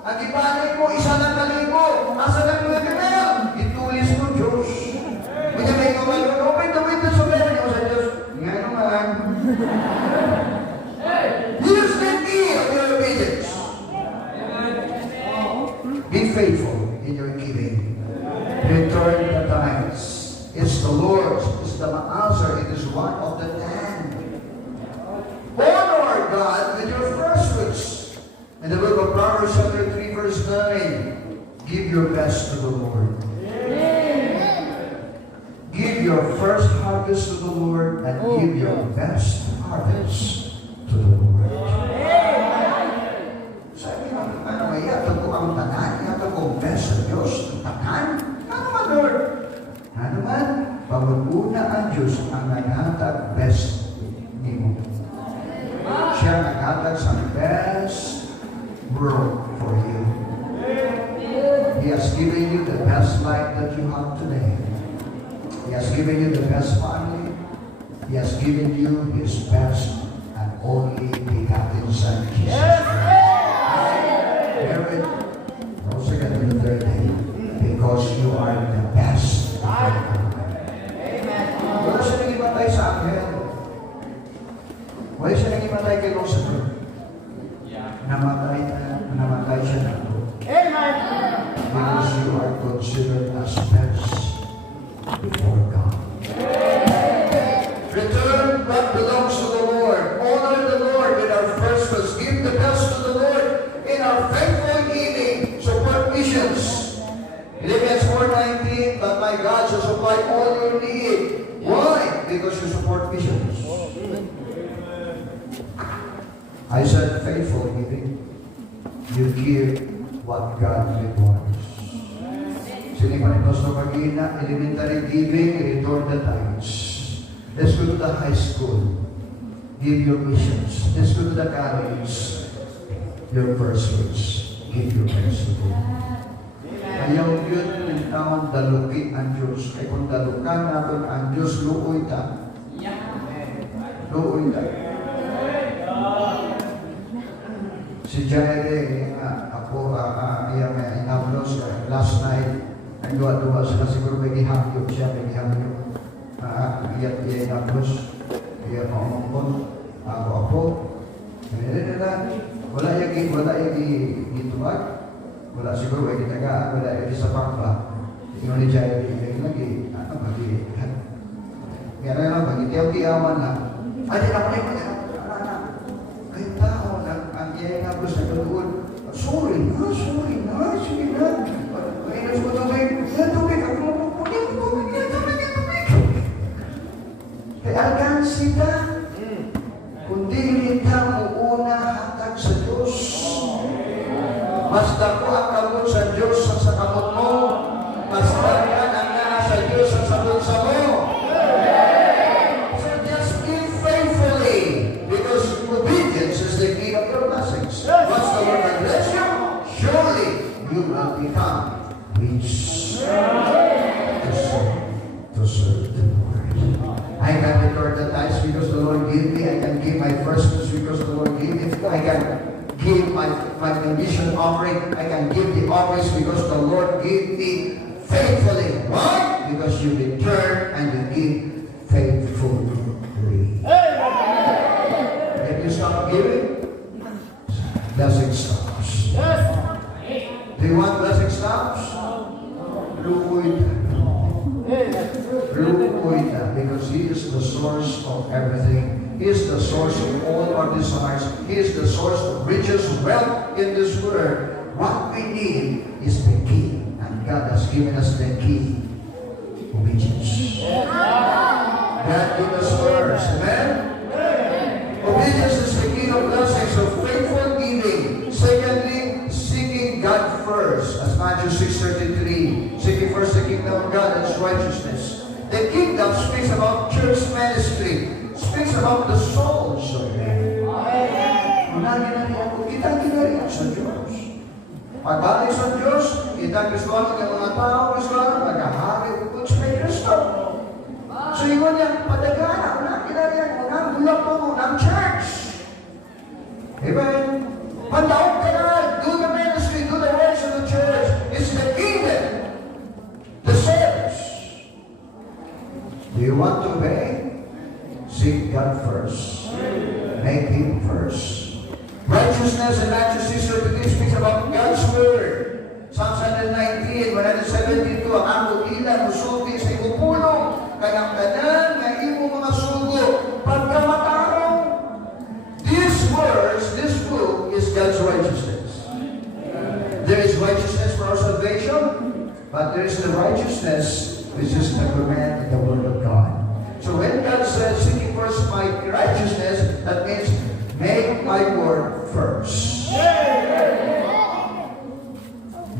Ang ibanay mo, isa lang kalibo. Asa lang mo yung itulis mo, Diyos. Kanya may kumalun, open the windows of heaven. Yung sa Diyos, nga naman. Use the key of your obedience. Be faithful in your giving. Return the tithes. It's the Lord's. It's the answer. It is one of the 10. Honor God with your first fruits. In the book of Proverbs chapter 3 verse 9, give your best to the Lord. Give your first harvest to the Lord and give your best harvest to the Lord. Sabi ng yato ko ang tanan, yato ko best sa Diyos, ang tanan. Ano man, Lord? Ano man, pamaguna ang Diyos ang naghatag best ni mo. Siya naghatag sa best world for you. He has given you the best life that you have today. He has given you the best family. He has given you His best and only begotten Son, Jesus Christ. Married, no second and the third day, because you are the best. Wala siya nang imatay sa akin. Wala siya nang imatay kay Lucifer. Namatay siya na ito. Because you are considered as best before God. Return what belongs to the Lord. Honor the Lord with our first fruits. Give the best to the Lord in our faithful giving. Support missions. Philippians 4:19, but my God shall supply all your need. Why? Because you support missions. I said faithful giving. You give what God requires. Sini pa ni Pastor Magina, elementary giving, return the tithes. Let's go to the high school. Give your missions. Let's go to the college. Your first fruits. Give your best to God. Ayaw yun ng taon daluki ang Diyos. Kaya kung dalukan natin ang Diyos, luoy ta. Luoy ta. Si Jaire, ako, inablos last night, nagduwa-duwa sila siguro may gihangyo siya, may gihangyo. Iyat iya ngapos, iya maumungkot, ako. Wala yung gituwag, wala siguro may gitagaan, wala yung sa pangba. Yung ni Jai, yung lagi, kaya na lang, pag-itiyaw-tiyawan na, ay, di na pala yung kayo tao, ang iya ngapos na doon, sorry na, sige na. Kaya na tubig, ako mapupunin, tubig. Kaya alkansi ka, kundi kita mo una hatag sa Diyos. Mas dako ang kamot sa Diyos sa kamot mo, mas dagan ang nasa Diyos sa bulsa mo. So just live faithfully, because obedience is the key of your blessings. Once the Lord has blessed you, surely you will become rich to serve the Lord. I can record the tithes because the Lord gave me. I can give my first fruits because the Lord gave me. I can give my mission offering. I can give the offerings because the Lord gave me faithfully. Why? Because you return and you give faithfully. If you stop giving, blessing stops. Do you want blessing stops? Because He is the source of everything. He is the source of all our desires. He is the source of riches, wealth in this world. What we need is the key. And God has given us the key. Obedience. God gave us first. Amen? Obedience is the key of blessings, of faithful giving. Secondly, seeking God first. As Matthew 6:33, seeking first the kingdom of God and His righteousness. The kingdom speaks about church ministry, speaks about the souls of men. Kita ginariyan sa Diyos. Pagbalik sa Diyos, kita Kristohan ng mga tao, Kristohan, maghahari ukod sa may Kristo. So yun yan, padagana, unang ginariyan, unang bulak mo, unang church. Amen? Pandaog ka na, do the ministry, do the works of the church. It's the kingdom, the souls. Do you want to obey? Seek God first. Make Him first. Righteousness in Matthew 6:33 speaks about God's Word. Psalm 119, 172, ang ako ilan musulti sa iyong puno, kayang tanan nga iyong mga sugo, pagkamatarong. These words, this book, is God's righteousness. There is righteousness for our salvation, but there is the righteousness which is the command in the Word of God. So when God says, seeking first my righteousness, that means make my word first.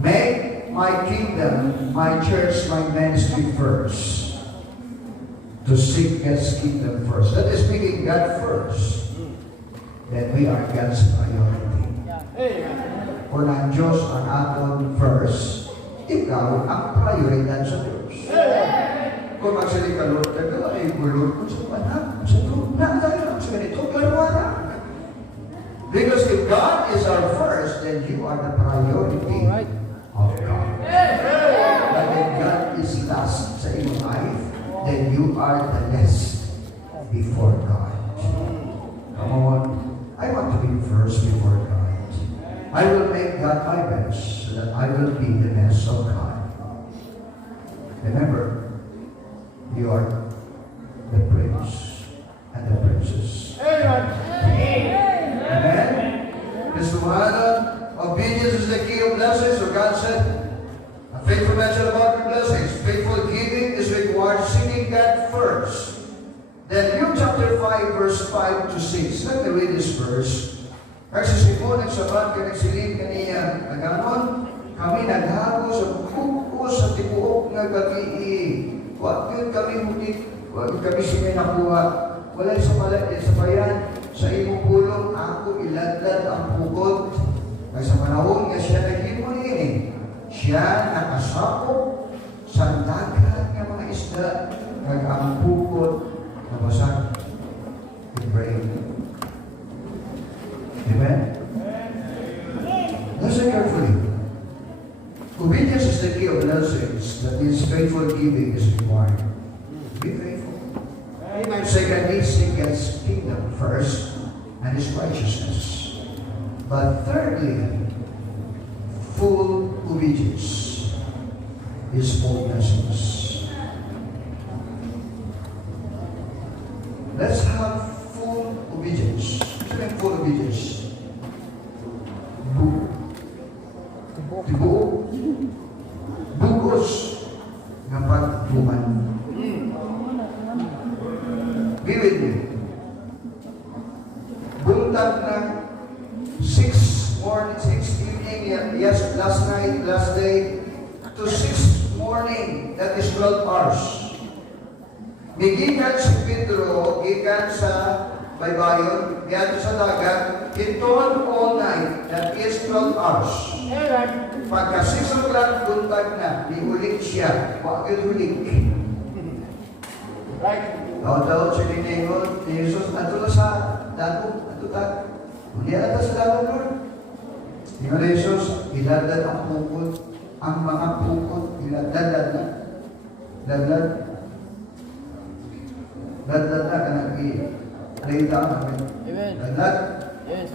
Make my kingdom, my church, my ministry first. To seek God's kingdom first. That is making God first. Then we are God's priority. Kung ang Diyos ang aton first, ikaw ang prioridad sa Diyos. Kung magsali ka, Lord, taga, ay Lord, kung sa panak, sa Lord, naandala, sa ganito, klarwara. Because if God is our first, then you are the priority of God. But if God is last sa iyong life, then you are the least before God. Come on. I want to be first before God. I will make God my best so that I will be the best of God. Remember, you are the prince and the princess. Amen? Obedience is the key of blessings. So God said, a faithful mention about your blessings. Faithful giving is required, seeking God first. Then Luke chapter 5, verse 5 to 6. Let me read this verse. Nagsisipo, nagsabat, nagsiling kaniya. Naganon, kami naghago sa buko sa tibuok ng gabi. Huwag yun kami mutik. Huwag kami sila nakuha. Wala sa bayan. Sa imong pulong, ako iladlad ang pukot. Kaya sa panahon nga siya naghimo niini, siya nakasakop sa dagat ng mga isda, kag ang pukot na basag. Pray. Amen? Listen carefully. Obedience is the key of blessings. That means faithful giving is required. Be faithful. Amen. Secondly, seek God's kingdom first and His righteousness. But thirdly, full obedience is full blessings. Let's have full obedience. What is full obedience? Tibuo. Bugos ng pagtuman. Be with me. Buntag na 6 evening, yes, last night, last day, to 6 morning, that is 12 hours. Gigikan si Pedro, gikan sa baybayon, gikan sa dagat, hintuan all night, that is 12 hours. Pagka 6 o'clock, buntag na, diulik siya, wakil ulik. Daw-daw siya ninengon, ni Jesus, ato na sa dago, ato ta. Hindi ata sa dago, Lord. Tingnan ni Jesus, iladad ang pukot, ang mga pukot, iladad na. Ladad. Ladad na ka nag-i-rita namin. Amen. Ladad. Yes.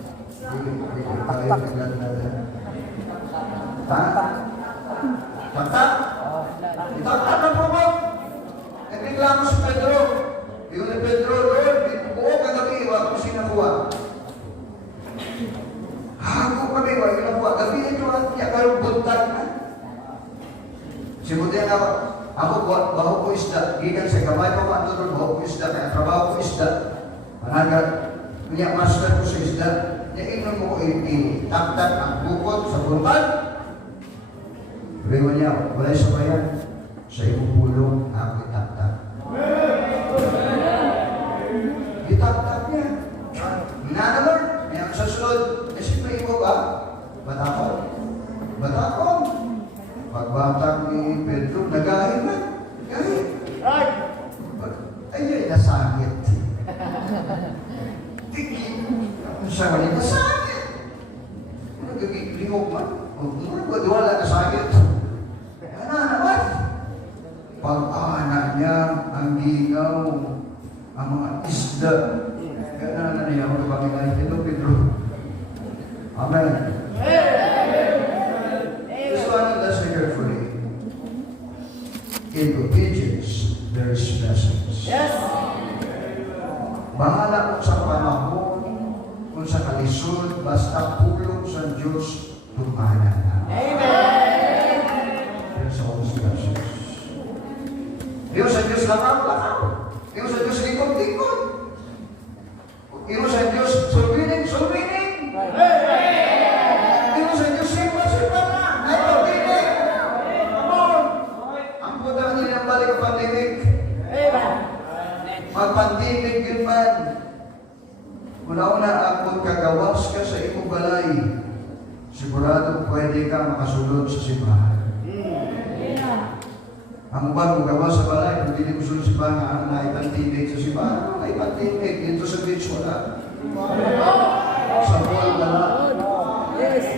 Taktak. Itaktak ang pukot. Nagreklamo si Pedro. Yung ni Pedro, Lord, buo kagabi, iwa kung sinakuha. Hago kami, iwa yung nakuha. Gabi ito at yakarong buntag na. Simutin ako, baho ko isda. Gikan sa kamay ko matulog, baho ko isda. Kaya trabaho ko isda. Managat, kunya master ko sa isda. Nainom mo ko itaktak ang bukod sa buntag. Sabi niya, wala sa bayan. Sa iyong pulong, ako itaktak. Itaktak niya. Minana Lord, may ang sasunod. Kasi may iba ba? Batakon. Batakon. Pagbatang ni Pedro, nagahit na. Nagahit. Right. Ayun, nasakit. Tiki. Kung siya wala nasakit. Ano gagigilihog man? Kung wala nasakit. Ano naman? Pag-anak niya ang gingaw, ang mga isda. Kaya na niya ako kapag ito, Pedro. Amen. This one, listen carefully. In obedience, there is blessings. Yes. Bahala kung sa panahon, kung sa kalisod, basta pulong sa Diyos, tumana na. Amen. There's always blessings. Iyo sa Diyos lakaw. Iyo sa Diyos likod. Iyo sa Diyos sulbining. Iyo sa Diyos simpa na. Ay, pagdinig. Amon. Ang punta nila ang balik ang pandemik. Magpandemik yun man. Una-una akong kagawas ka sa imong balay. Sigurado pwede ka makasulod sa simbahan. Ang uban mo gawa sa balay, kung hindi mo sulod sa simbahan, ang na ipantinig sa simbahan, ay ipantinig. Dito sa beach, wala. Sa pool, wala.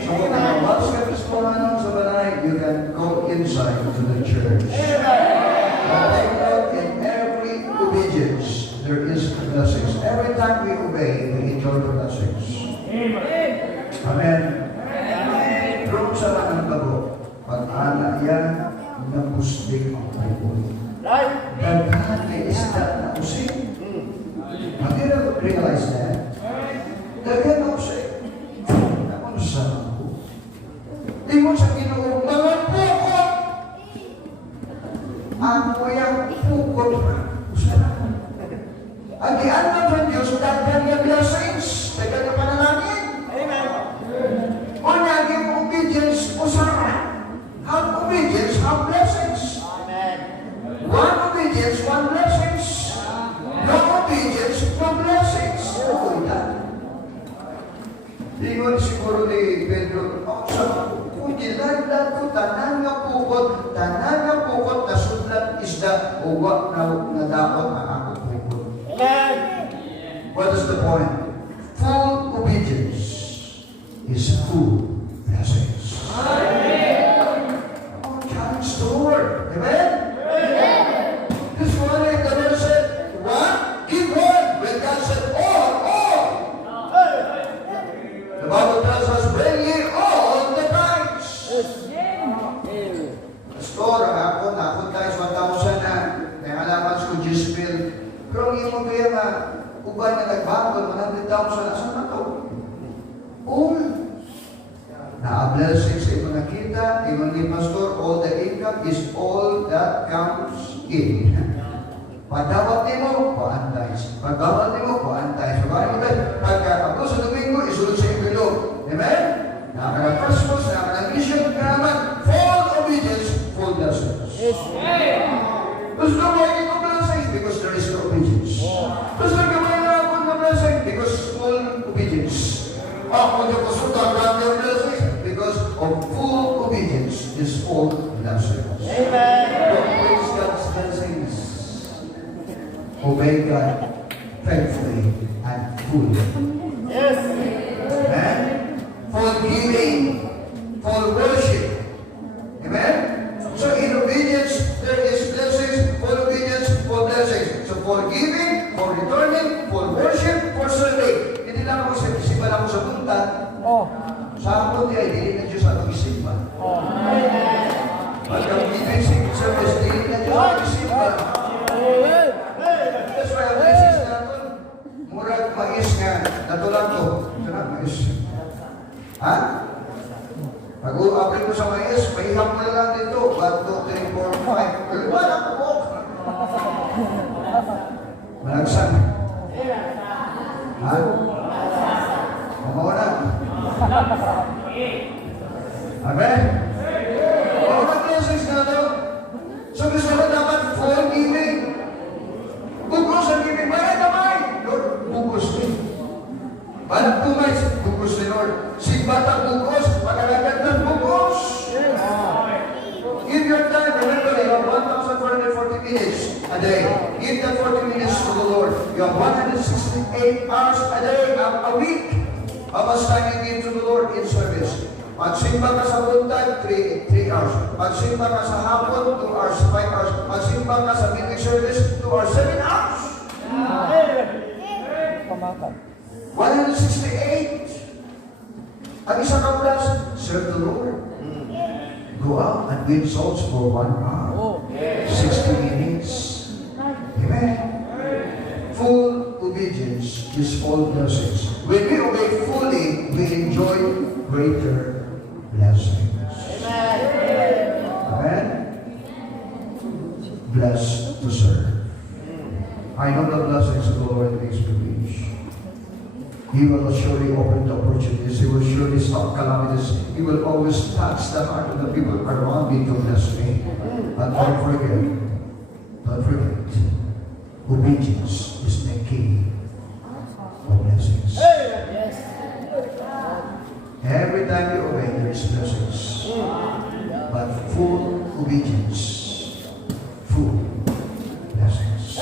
So, kung nakawas ka sa balay, you can go inside to the church. In every obedience, there is blessings. Every time we obey, we enjoy the blessings. Amen. Pero sa mga bago, pag-ana yan, napusdik ang pulong. Daghan ay isda na usik. Have you realize that? Daghan na usik. Ako sa ako. Di mo sa Ginoo, mga pukot! Ang kuyang pukot na. Ang ianong ng Diyos, daghan niya blessings. Daghan niya panalangin. O naging obedience, usara. Have obedience, have blessings. One obedience, one blessings. No obedience, no blessings. Ingon siguro ni Pedro, kung ginagdag ko, tanan nga pukot, nasudlat isda, uwak na nadakot ang ako pukot. What is the point? Full obedience is full blessings. istorya nga, uban na nagbago, 100,000, asan na to? All. Na-blessing sa imo nakita, imo ni Pastor, all the income is all that comes in. Pagdawat nimo, paantay. Pagdawat nimo, paantay. So, pagka ako sa Domingo, isulod sa Ibilo. Amen? Nakaka first month, nakaka mission, naman, full obedience, full blessings. Yes. Gusto mo hindi ko blessings because there is no obedience. Gusto mo na ako na blessing because full obedience. Ako niyo ko suta grande blessings because of full obedience is full blessings. Amen. Don't waste God's blessings. Obey God faithfully and fully. Yes. Amen? For giving, for worship. Amen? So in obedience, there is blessings, for obedience, for blessings. So for giving, for returning, for worship, for serving. Hindi lang ako sa isipan ako sa punta. Oh. Sa ako ay dili na Diyos ang isipan. Oh. Pagka giving service, dili na Diyos ang isipan. That's why ang blessings natin, murag mais nga, natulang ko. Sarap mais. Ha? Pag-uapin ko sa mais, mahihap mo na lang dito. 1, 2, 3, 4, 5. Kalima na po. Malagsan. Ha? Mamawa na. Amen? All the blessings na ito. So gusto mo dapat full giving. Bukos ang giving. Bayan naman. Lord, bukos din. Balang tumay, bukos ni Lord. Sigbata bukos, Mangalagad ng bukos. Give your time, remember, you have 1,440 minutes a day. Give that 40 minutes to the Lord. You have 168 hours a day, a week. How much time you give to the Lord in service? Magsimba ka sa buntag, 3 hours. Magsimba ka sa hapon, 2 hours, 5 hours. Magsimba ka sa midweek service, 2 hours, 7 hours. 168. Ang isang oras, serve the Lord. Go out and win souls for 1 hour. 60 minutes. Amen. Full obedience is full blessings. When we obey fully, we enjoy greater blessings. Amen. Blessed to serve. I know the blessings of the Lord makes me rich. He will surely open the opportunities. He will surely stop calamities. He will always touch the heart of the people around me to bless me. But don't forget, obedience is the key of blessings. Yes. Every time you obey, there is blessings. But full obedience, full blessings.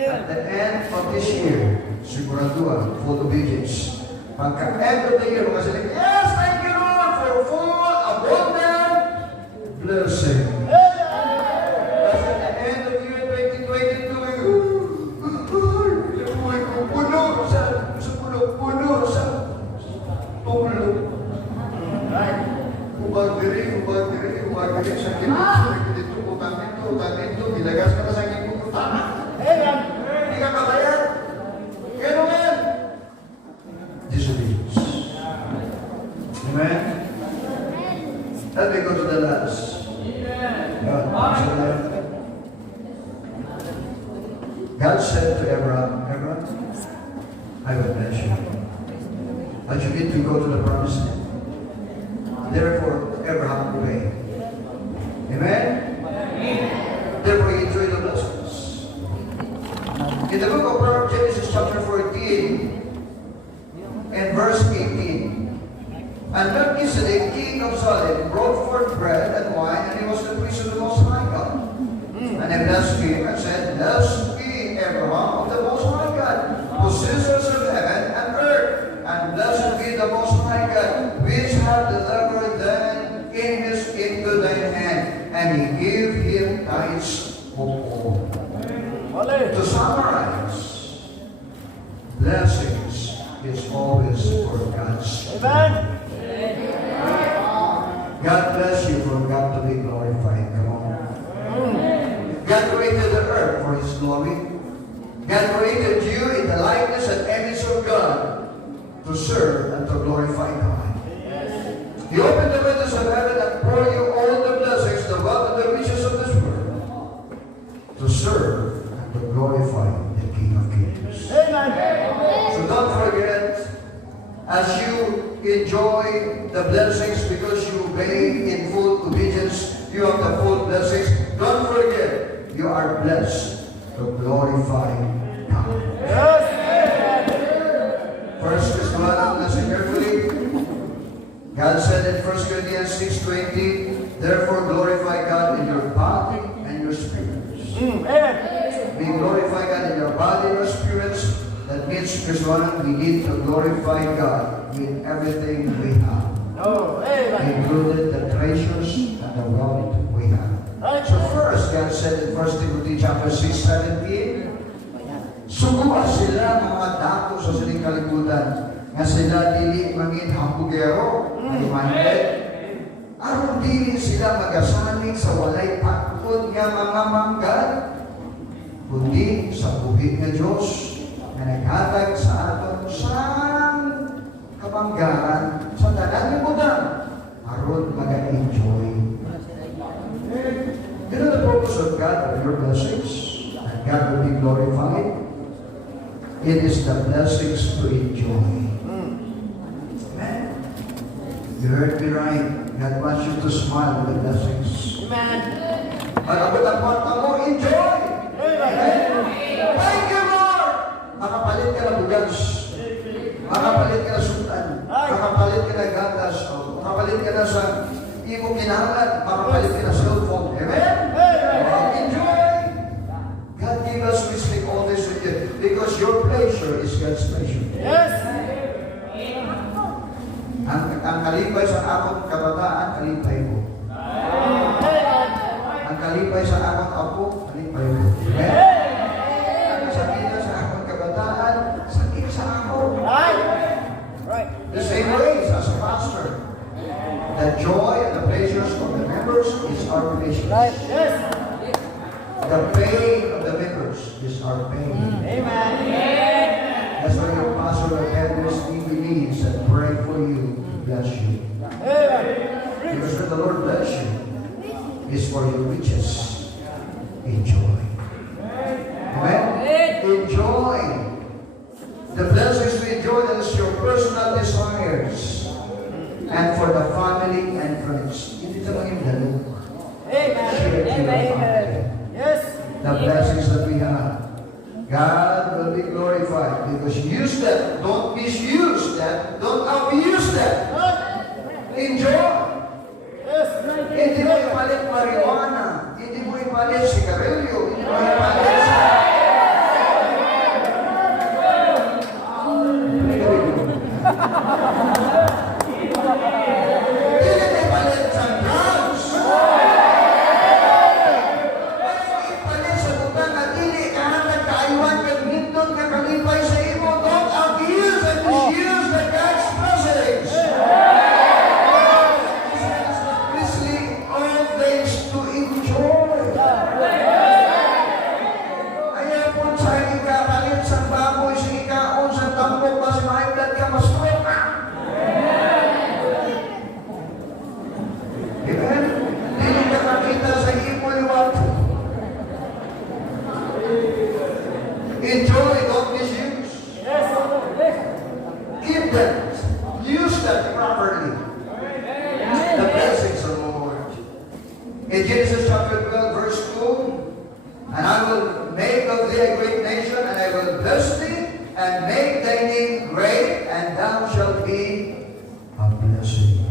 At the end of this year, siguraduhan, full obedience. Pagka end of the year, mga saling, yes, thank you Lord for full, abundant blessing. That's at the end of the year 2022, buhay ko puno sa puno sa tulo. Ubag diri, sa dito, utang dito, bilagas ka na sa aking puputana. Hindi ka kabayad. Kaya naman. Disobedience. Amen? Let me go to the last. God said to Abraham, I will bless you. But you need to go to the promised land. Therefore, Abraham obeyed. Amen? Therefore, he enjoyed the blessings. In the book of Genesis chapter 14 and verse 18, and Melchizedek, king of Salem, brought forth bread and wine, and he was the priest of the Most High God. And he blessed him and said, Blessed be Abraham of the Most High God, possessors of heaven and earth, and blessed be the Most High God, which hath delivered them into thine hand, and he gave him tithes of all. To summarize, blessings is always for God's. Amen. God bless you for God to be glorified. Come on. God created the earth for for His glory. God created you in the likeness and image of God to serve and to glorify God. He opened the windows of heaven and poured you all the blessings, the wealth and the riches of this world to serve and to glorify the King of Kings. Amen. So don't forget, as you enjoy the blessings because you obey in full obedience, you have the full blessings. Don't forget, you are blessed to glorify God. Yes. First Thessalonians, listen carefully. God said in 1 Corinthians 6:20, therefore glorify God in your body and your spirits. Amen. We glorify God in your body and your spirits. That means, first one, we need to glorify God with everything we have, Oh, amen. including the treasures and the wealth we have. So first, God said in 1 Timothy chapter 6:17, suguan sila mga dako sa sining kalibutan, nga sila dili mangin hambugero, minded, aron dili sila magasanig sa walay patod nga mga manggad, kundi sa buhi nga Diyos na naghatag sa aton sa kabanggaran sa tanan ng budan, aron maga-enjoy. You know the purpose of God for your blessings, and God will be glorified. It is the blessings to enjoy. Amen. You heard me right. God wants you to smile with the blessings. Amen. Malabot ang kwarta mo, enjoy! Amen. Thank you, Lord! Makapalit ka na bugas. Makapalit ka na sultan. Makapalit ka na gatas. Makapalit ka na sa imo kinahanglan. Makapalit ka na cellphone. Amen? Enjoy! God gave us wisdom all this with you because your pleasure is God's pleasure. Yes. Ang kalipay sa akong kabataan, kalipay ko. Ang kalipay sa akong apo, kalipay ko. Amen? Ang sakit sa akong kabataan, sakit sa ako. Right. The same way as a pastor, the joy and the pleasures of the members is our pleasures. Right. Yes. The pain of the members is our pain. Amen. That's why your pastor attends DVDs and pray for you, bless you. Amen. Because when the Lord bless you, is for your riches. Enjoy. Amen? Enjoy. The blessings we enjoy, that is your personal desires. And for the family and friends. Hindi ito lang yung dalo. Amen. Share it to your family. Yes. The blessings that we have. God will be glorified because use that. Don't misuse that. Don't abuse that. Enjoy. Yes. Hindi mo ipalit marijuana. Hindi mo ipalit sigarilyo. Hindi mo ipalit sa... Hindi mo ipalit sa drugs. Ipalit sa butang at hindi ka nagkaiwan kag nindot ka kalipay sa imo. Don't abuse and misuse the God's blessings. All things to enjoy. Ayaw po sa ikapalit sa baboy, sa ikaon, sa tambok, mas maibad ka, mas ka. Amen? Hindi ka makita sa imo liwat. Enjoy, don't misuse. Yes. Keep that. Use that properly. The blessings of the Lord. In Genesis chapter 12, verse 2, and I will make of thee a great nation, and I will bless thee, and make thy name great, and thou shalt be a blessing.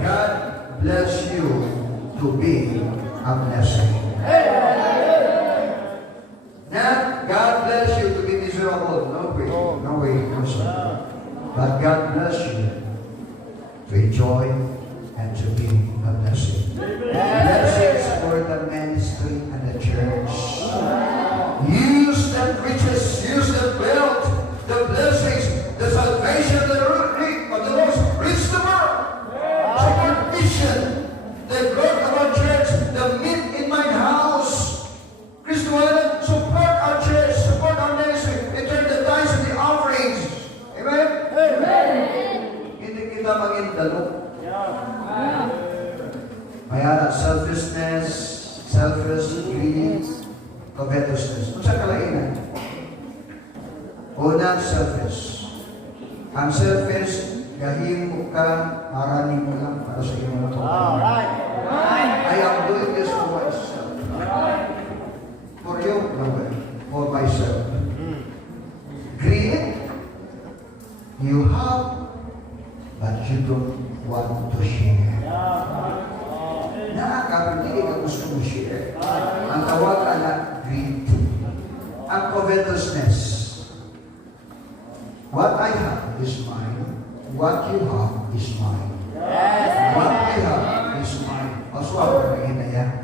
God bless you to be a blessing. Not God bless you to be miserable. No way. No way. No, sir. But God bless you to enjoy and to be a blessing. Blessings for the ministry and the church. Use that riches, use that wealth, the blessings, the salvation, the root of the Lord. Reach the world. Support mission, the growth of our church, the meet in my house, Ingana, selfishness, greed, covetousness. Kung saan kalainan? Unang selfish. Ang selfish, gahimo ka, marami mo lang para sa iyong mga Alright. I am doing this for myself. For you, no way. For myself. Greed, you have, but you don't want to share. Nakakapili ka gusto mo share. Ang tawag na greed. Ang covetousness. What I have is mine. What you have is mine. What I have is mine. Also, ako na yan.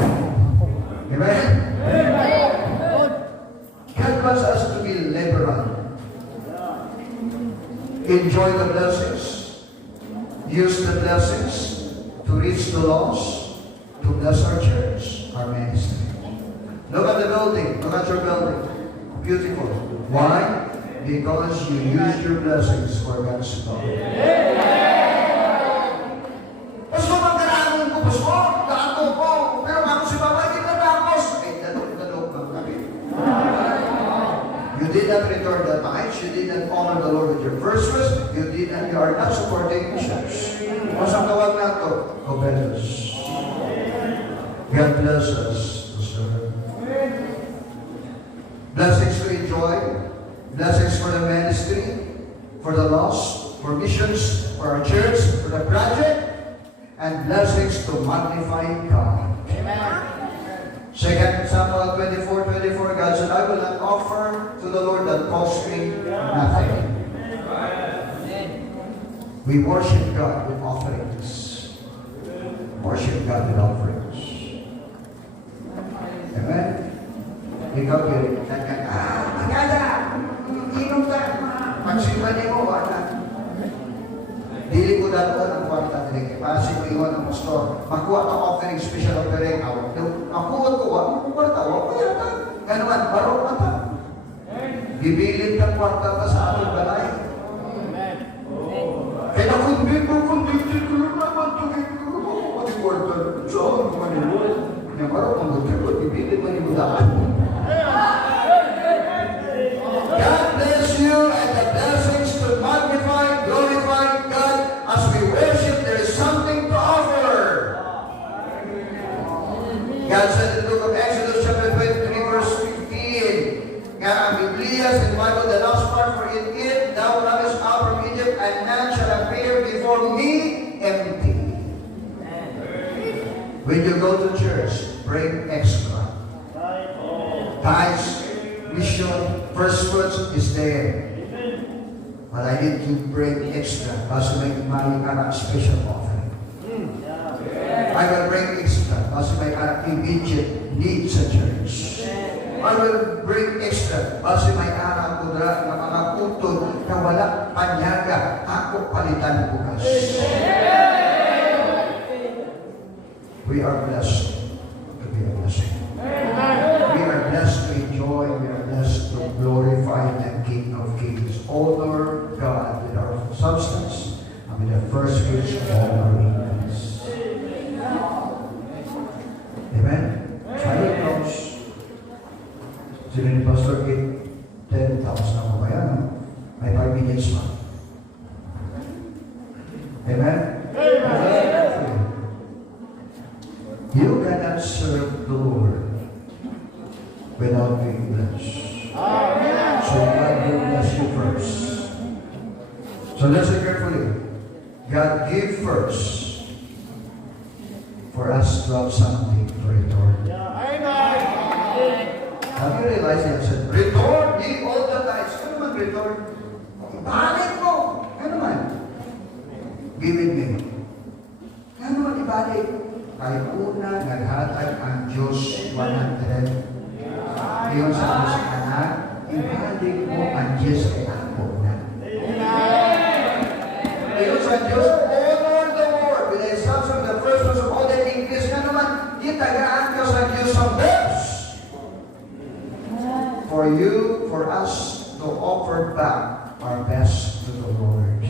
Amen? God wants us to be liberal. Enjoy the blessings. Use the blessings to reach the lost, to bless our church, our ministry. Look at the building. Look at your building. Beautiful. Why? Because you use your blessings for God's glory. Pasko, magkaranon ko, Pasko. Daan ko. Pero ako si Papa, hindi na tapos. Ay, dalog lang kami. You did not return the tithes. You did not honor the Lord with your first fruits. You are not supporting missions. Kung saan tawag na ito? Covetous. God bless us to serve. Blessings to enjoy. Blessings for the ministry, for the lost, for missions, for our church, for the project, and blessings to magnify God. Amen. 2 Samuel 24:24, God said, I will not offer to the Lord that costs me nothing. We worship God with offerings. Worship God with offerings. Amen? Ikaw, Gary, maganda! Inom ka! Pagsipan niyo mo, wala. Dili ko datuan ang kwarta nila. Pasig ko iwan ng pastor. Makuha ka offering, special offering. Makuha ko, wala mo kwarta. Wala ko yata. Ganuan, barok na ta. Bibilin ka kwarta ka sa ating balay. Kaya nakunbit ko lang naman. Tugin ko lang. Pati kwarta. Saan ko manilo? Yung barok, ang gusto ko, bibilin mo yung daan. God bless you and the blessings to magnify, glorify God as we worship. There is something to offer. God said in the book of Exodus chapter 23 verse 15, nga ang Biblia sa Bible, the last part, for in it thou comest out from Egypt, and none shall appear before me empty. When you go to church, bring extra. Tithes, mission, first fruits is there. But I need to bring extra kasi may karang special offering. I will bring extra kasi may karang immediate need sa church. I will bring extra kasi may karang kudra na mga utod na wala panyaga. Ako palitan bukas. We are blessed to be a blessing. We are blessed to enjoy. We are blessed to glorify the King of Kings. Honor God with our substance and with the first fruits of all our increase. Amen? Try it close. Sino ni Pastor Kate? 10,000 na ba yan? May 5 minutes pa. Amen? You cannot serve the Lord without being blessed. So God will bless you first. So listen carefully. God give first for us to have something to return. Have you realized that? Said, return ye all the tithes. Ano man return? Ibalik mo. Ano man? Give it me. Ano man ibalik? Kaya una, naghatag ang Diyos 100. Ngayon sa Diyos anak, ibalik mo ang Diyos kay ako na. Ngayon sa Diyos, honor the Lord with the instruction of the first ones of all that increase. Nga naman, itagaan ka sa Diyos ang best. For you, for us to offer back our best to the Lord.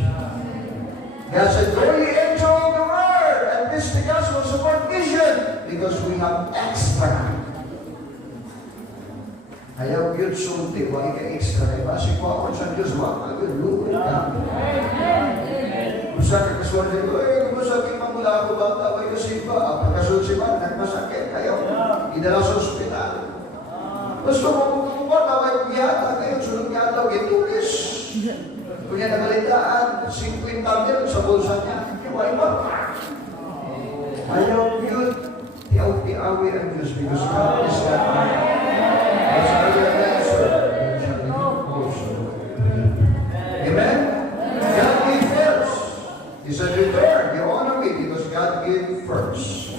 God said, go ye into all the world and preach the gospel. So supervision because we have extra. Ayaw yun sulti, wala ka extra. Kasi ko ako sa Diyos, wala ka yun, lupa ka. Kung saan ka kaswal dito, kung sabi mamula ako bata, may kasi ba, pagkasunod si man, nagmasakit kayo, idala sa ospital. Gusto mo kung tawag yata kayo, sunod nga daw, gitulis. Kung yan nagalitaan, 50 mil sa bulsa niya, iway ba? Ayaw yun, tiaw-tiawi ang Diyos because God is God. Amen? God gave first. He said, return, you honor me because God gave first.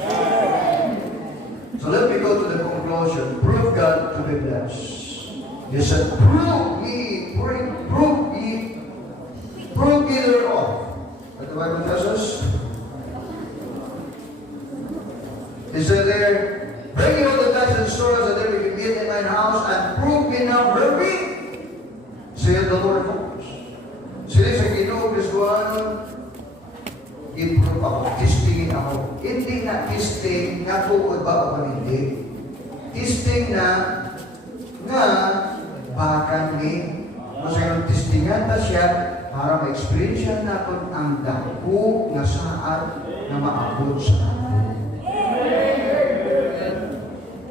So let me go to the conclusion. Prove God to be blessed. He said, prove me thereof. What the Bible tells us? He said there, bring me all the tithes and stores that there may be meat in mine house, and prove me now wherewith, saith the Lord of hosts. Sila sa Ginoo Kristoano, improve ako, testingin ako. Hindi na testing, nga tuod ba ako hindi? Testing na, nga, baka ni, kasi yung testingan na siya, para ma-experience na natin ang dako na saan na maabot sa atin.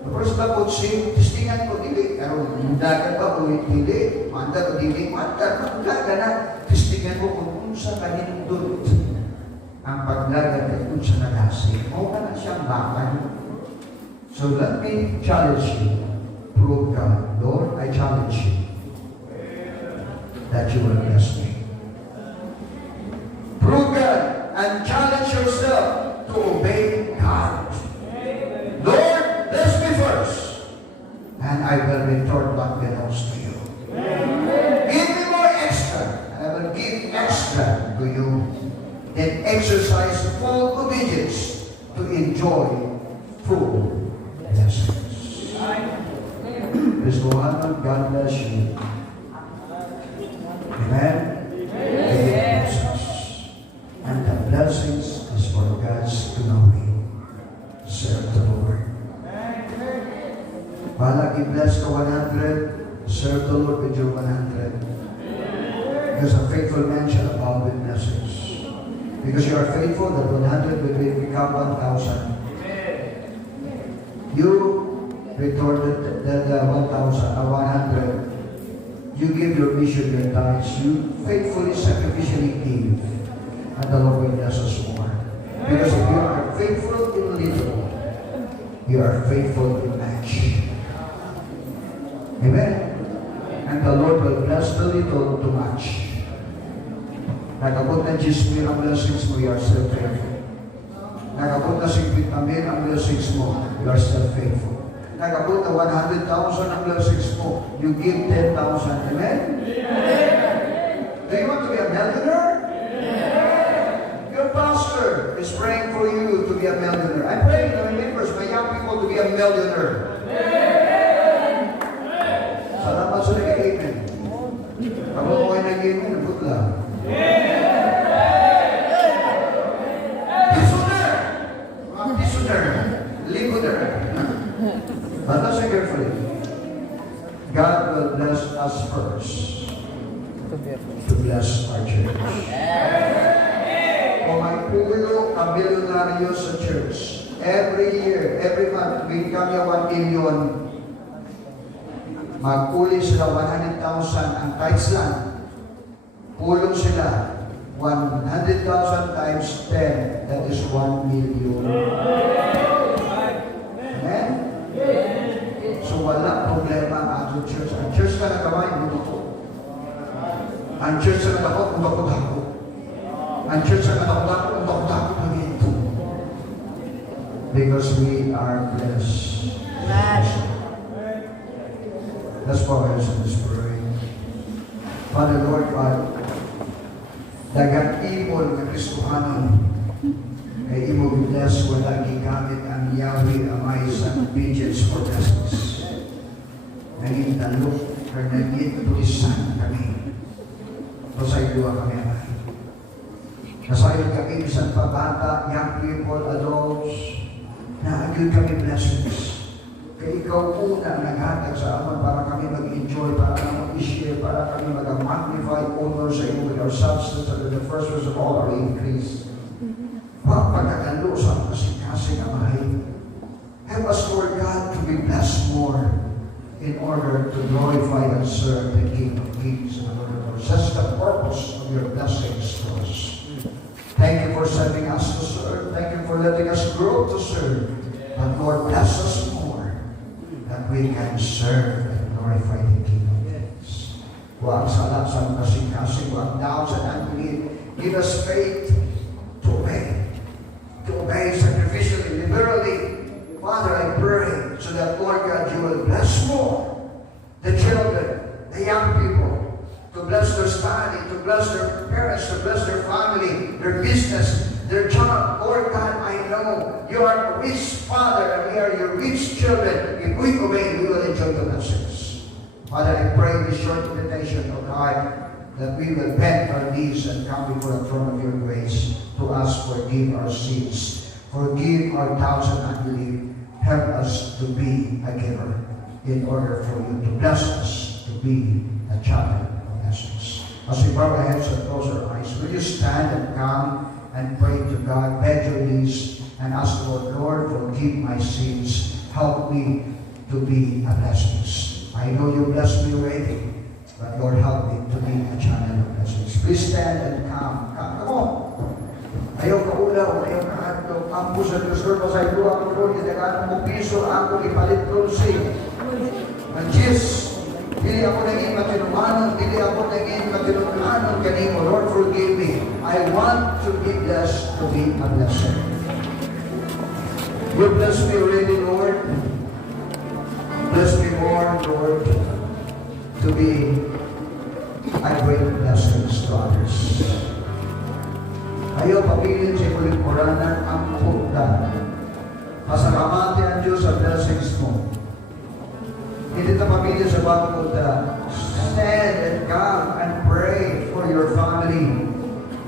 Tapos tapos si testingan ko dili, pero dagat pa ko dili, manda ko dili, manda na testingan ko kung sa kanindot ang paglagat at kung sa nagasi. O ka na siyang bakan. So let me challenge you. Prove God. Lord, I challenge you that you will bless me. Prove God and challenge yourself to obey God. Lord, bless me first, and I will return what belongs to you. Give me more extra, and I will give extra to you. Then exercise full obedience to enjoy full blessings. Praise God. God bless you. Amen. Amen. And the blessings is for God's glory. Serve the Lord. Bahala i-bless ka 100, serve the Lord with your 100. Because a faithful man shall abound with blessings. Because you are faithful, that 100 will become 1,000. You return the 100. You give your mission, your tithes. You faithfully, sacrificially give. And the Lord will bless us more. Because if you are faithful in little, you are faithful in much. Amen? And the Lord will bless the little to much. Nagabot na 10,000 ang blessings mo, you are still faithful. Nagabot na 50,000 ang blessings mo, you are still faithful. Nagabot na 100,000 ang blessings mo, you give 10,000. Amen? Do you want to be a millionaire? Your pastor is praying for you to be a millionaire. I'm praying to my members, my young people, to be a millionaire. Salamat sa nag-amen. Kapag ko ay nag-amen, nabot lang. But listen carefully. God will bless us first to bless our church. Kung may pulo ang milyonaryo sa church, every year, every month, we come here 1 million. Magpuli sila 100,000 ang tithes lang. Pulong sila 100,000 times 10, that is 1 million. Amen? So wala problema ang ating church. Ang church na nagawa, hindi ko. Ang church na nagawa, hindi ko. Ang church na nagawa, hindi ko. Because we are blessed. Let's bow our heads in this prayer. Father, Lord God, dagat imol na Kristohanon, ay imo bless wala gigamit ang Yahweh amay sa obedience for blessings. Naging talok or naging tulisan kami. Pasaylo kami amay. Nasayod kami bisan pa bata, young people, adults, yun kami blessings. Kaya ikaw una naghatag sa amin para kami mag-enjoy, para kami mag-share, para kami mag-magnify, honor sa iyo with our substance and the first fruits of all our increase. Pagkakalo sa kasing-kasing amahay. Help us, Lord God, to be blessed more in order to glorify and serve the King of Kings and Lord of Lords. That's the purpose of your blessings to us. Thank you for sending us to serve. Thank you for letting us grow to serve. But Lord, bless us more that we can serve and glorify the King of Kings. Huwag salat sa kasing-kasing, huwag down sa unbelief. Give us faith to obey sacrificially, liberally. Father, I pray so that, Lord God, you will bless more the children, the young people, to bless their study, to bless their parents, to bless their family, their business, their job. Lord God, I know you are a rich Father and we are your rich children. If we obey, we will enjoy the blessings. Father, I pray in this short invitation, oh God, that we will bend our knees and come before the throne of your grace to ask, forgive our sins, forgive our doubts and unbelief. Help us to be a giver in order for you to bless us, to be a channel of blessings. As we bow our heads and close our eyes, will you stand and come and pray to God, bend your knees, and ask the Lord, forgive my sins, help me to be a blessing. I know you blessed me already, but Lord, help me to be a channel of blessings. Please stand and come. Come on. Ayaw ka ulaw, ayaw ka hadlok. Ang puso ng Lord, pasay ko ang Lord, itagaan mo piso, ako ipalit tulsi. Ang Diyos, dili ako naging matinumanon, dili ako naging matinumanon kanimo. Lord, forgive me. I want to be blessed, to be a blessing. You bless me already, Lord. Bless me more, Lord, to be a great blessing to others. Ayaw pagilin sa kulingkuranan ang puta. Pasalamati ang Diyos sa blessings mo. Hindi na pagilin sa bawat puta. Stand and come and pray for your family.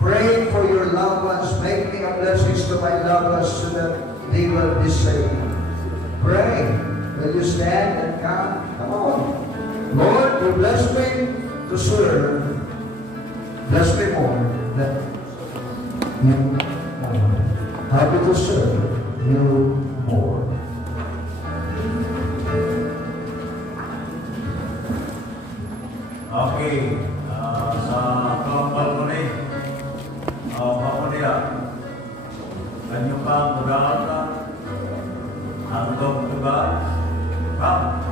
Pray for your loved ones. Make me a blessing to my loved ones so that they will be saved. Pray. Will you stand and come? Come on. Lord, you bless me to serve. Bless me more. That you happy to serve you more. Okay, sa kelompok ini, apa dia? Kanyukan berada, anggap juga, come.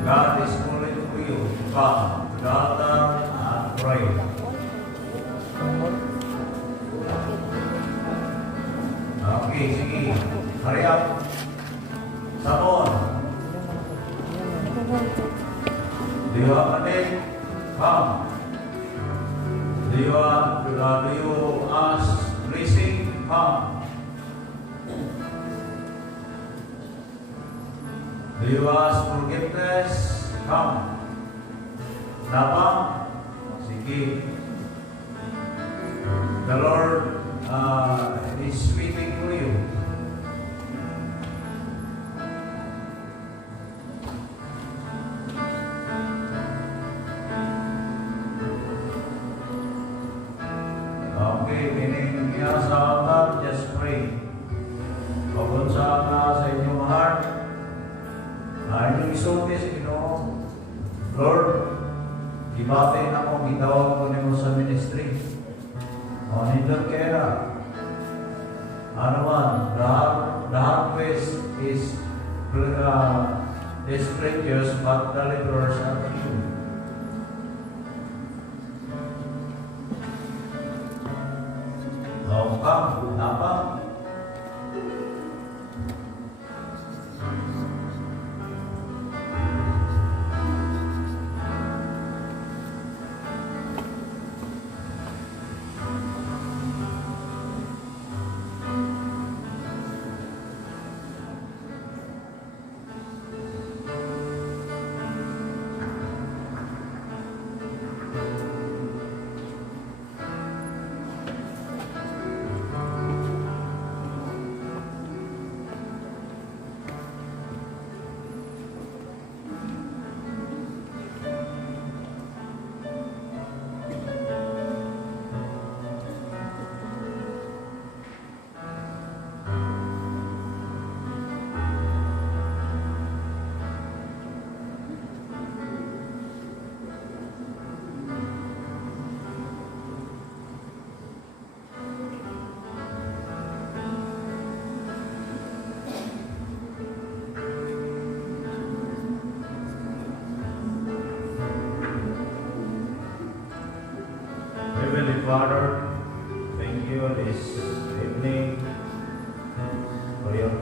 God is calling for you. Come, gather and pray. Okay, sige. Hurry up. Sabon. Do you have a name? Come. Do you ask blessing? Come. Do you ask forgiveness? Come. Napang? Sige. The Lord is waiting for you. Okay, meaning niya sa altar, just pray. Pagpunsa ka sa inyong heart, inyong isulti sa Ginoo, Lord, gibatin ako, gitawag ko nimo sa ministry. O nindot kaya, ano man, the harvest is precious, but the laborers are few. Come, apa?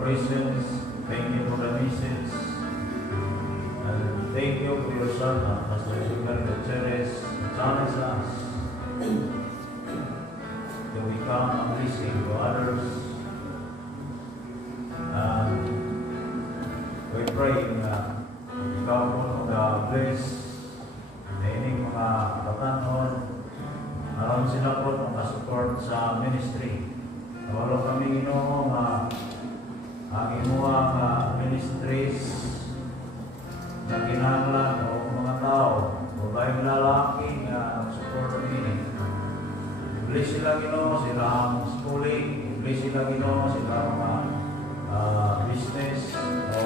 presence. Thank you for the message. And thank you for your son, Pastor Gotierez, challenge us to become a blessing to others. And we pray na ikaw po mag-bless na ining mga katanon aron sila po makasupport sa ministry. Wala kami Ginoo ang imuhang ministries na kinahanglan o mga tao o tayong lalaki nga support ini. Bless sila Ginoo, sila ang schooling, bless sila Ginoo, sila mga business o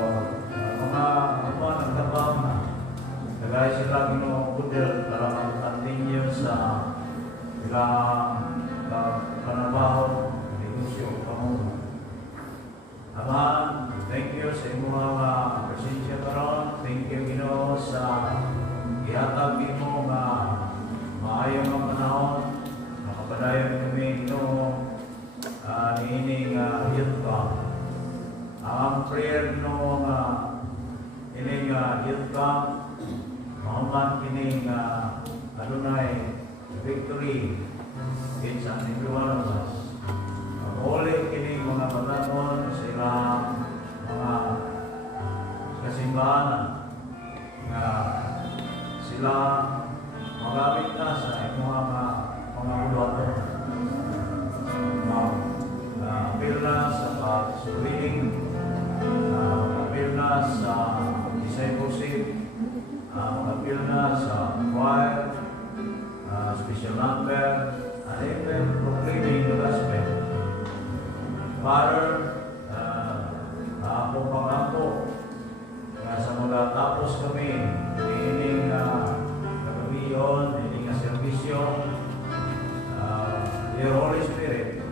mga nagtabang na kagaya sila Ginoo kudel para mag-continue sa ilang panabaho, negosyo, pamuno. Ama, thank you sa imo mga presensya karon. Thank you Ginoo sa ihatag nimo nga maayong mga panahon. Nakapadayon kami Ginoo niining youth camp. Ang prayer Ginoo nga ining youth camp mahuman kining adunay victory in every one of us. Ulit kining mga patanon sa ilang mga kasimbahan nga sila magamit na sa inyong mga ulato. Apil na sa pag-suwiling, apil na sa discipleship, apil na sa choir, special number, and even proclaiming the gospel. Father, ako pangako na sa mga tapos kami ining kagabiyon, ining servisyo, your Holy Spirit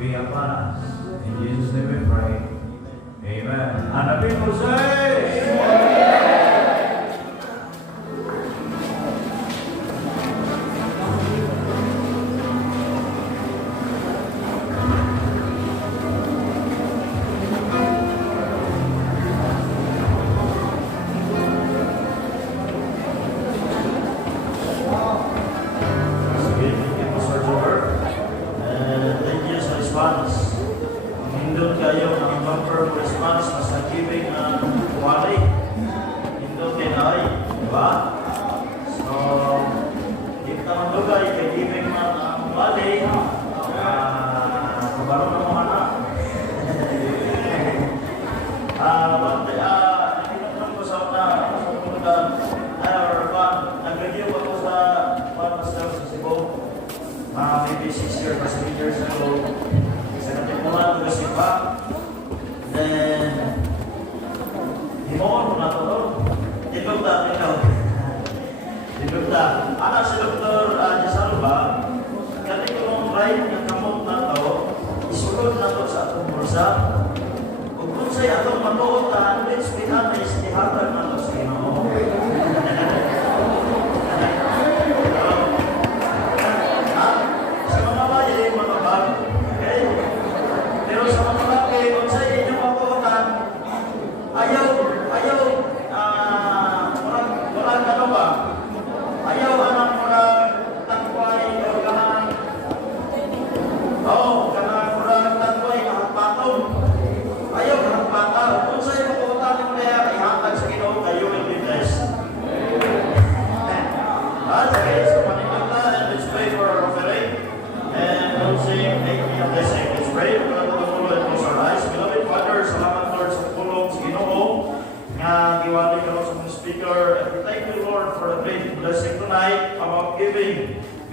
be upon us. In Jesus' name we pray. Amen. And the people say, maybe 6 years or 7 years ago, sa katipunan ko si Pa, then, himawon ko na ito, Dr. Dr. Anak si Dr. Jasaluba, kani ko nung right ng kamot na ito, isulod na ito sa atong bursa, kung sa'y atong matuotan, let's be honest, ihatag na ito sa Ginoo.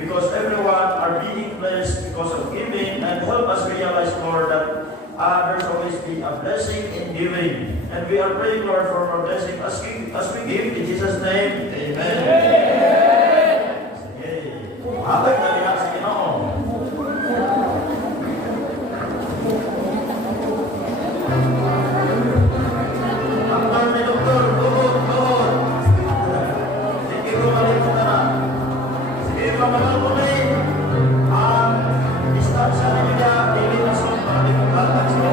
Because everyone are being blessed because of giving, and help us realize, Lord, that there's always be a blessing in giving. And we are praying, Lord, for our blessing as we give in Jesus' name. Amen. Sige. Habang na niya sa Ginoo. Ang ni Dr. Tuhod. Sige ko malimutan na. Sige, pamagal ko na ang distansya na niya, dili na sa mga limutan sa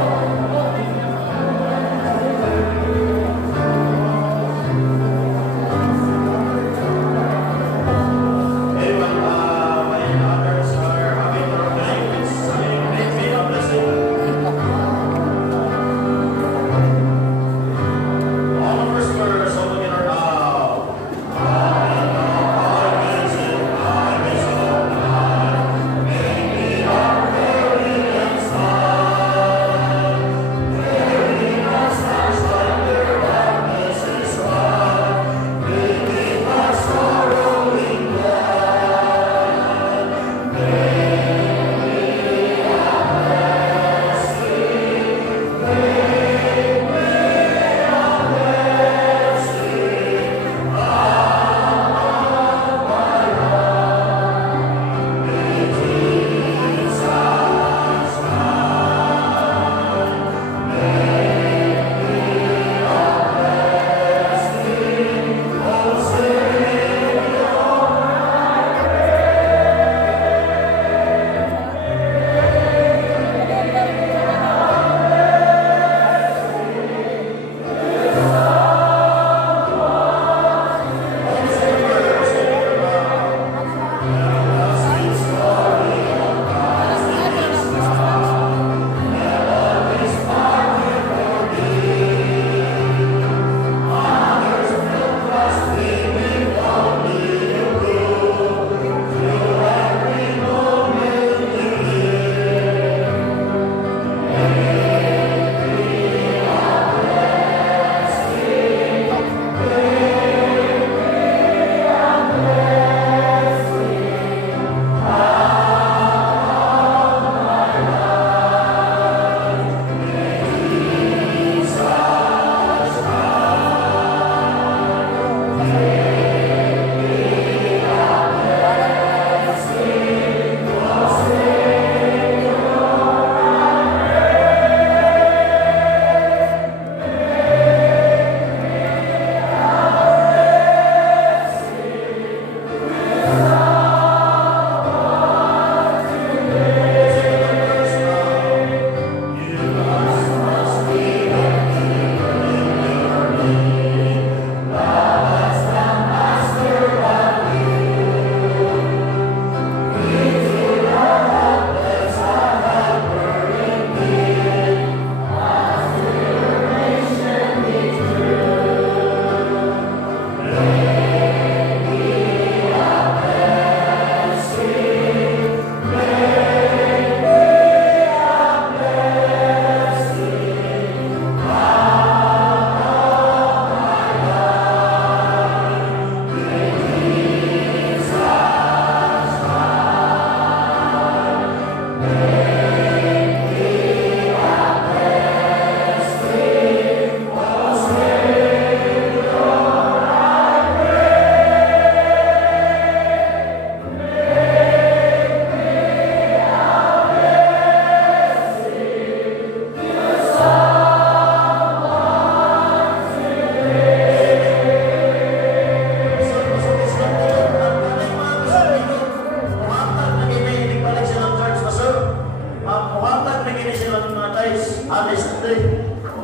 honestly.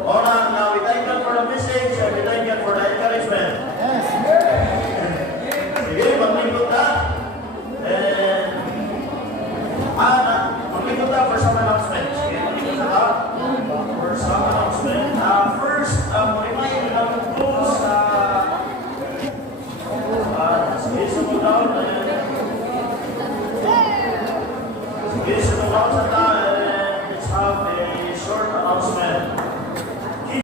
Now we thank God for the message and we thank God for the encouragement. Yes. Sige, maglingkod ka. And, maglingkod ka for some announcement. Sige, maglingkod ka for some announcement. First, remind ng tools sige, sunod down. Sige, sunod down sa ta. And let's have a short announcement.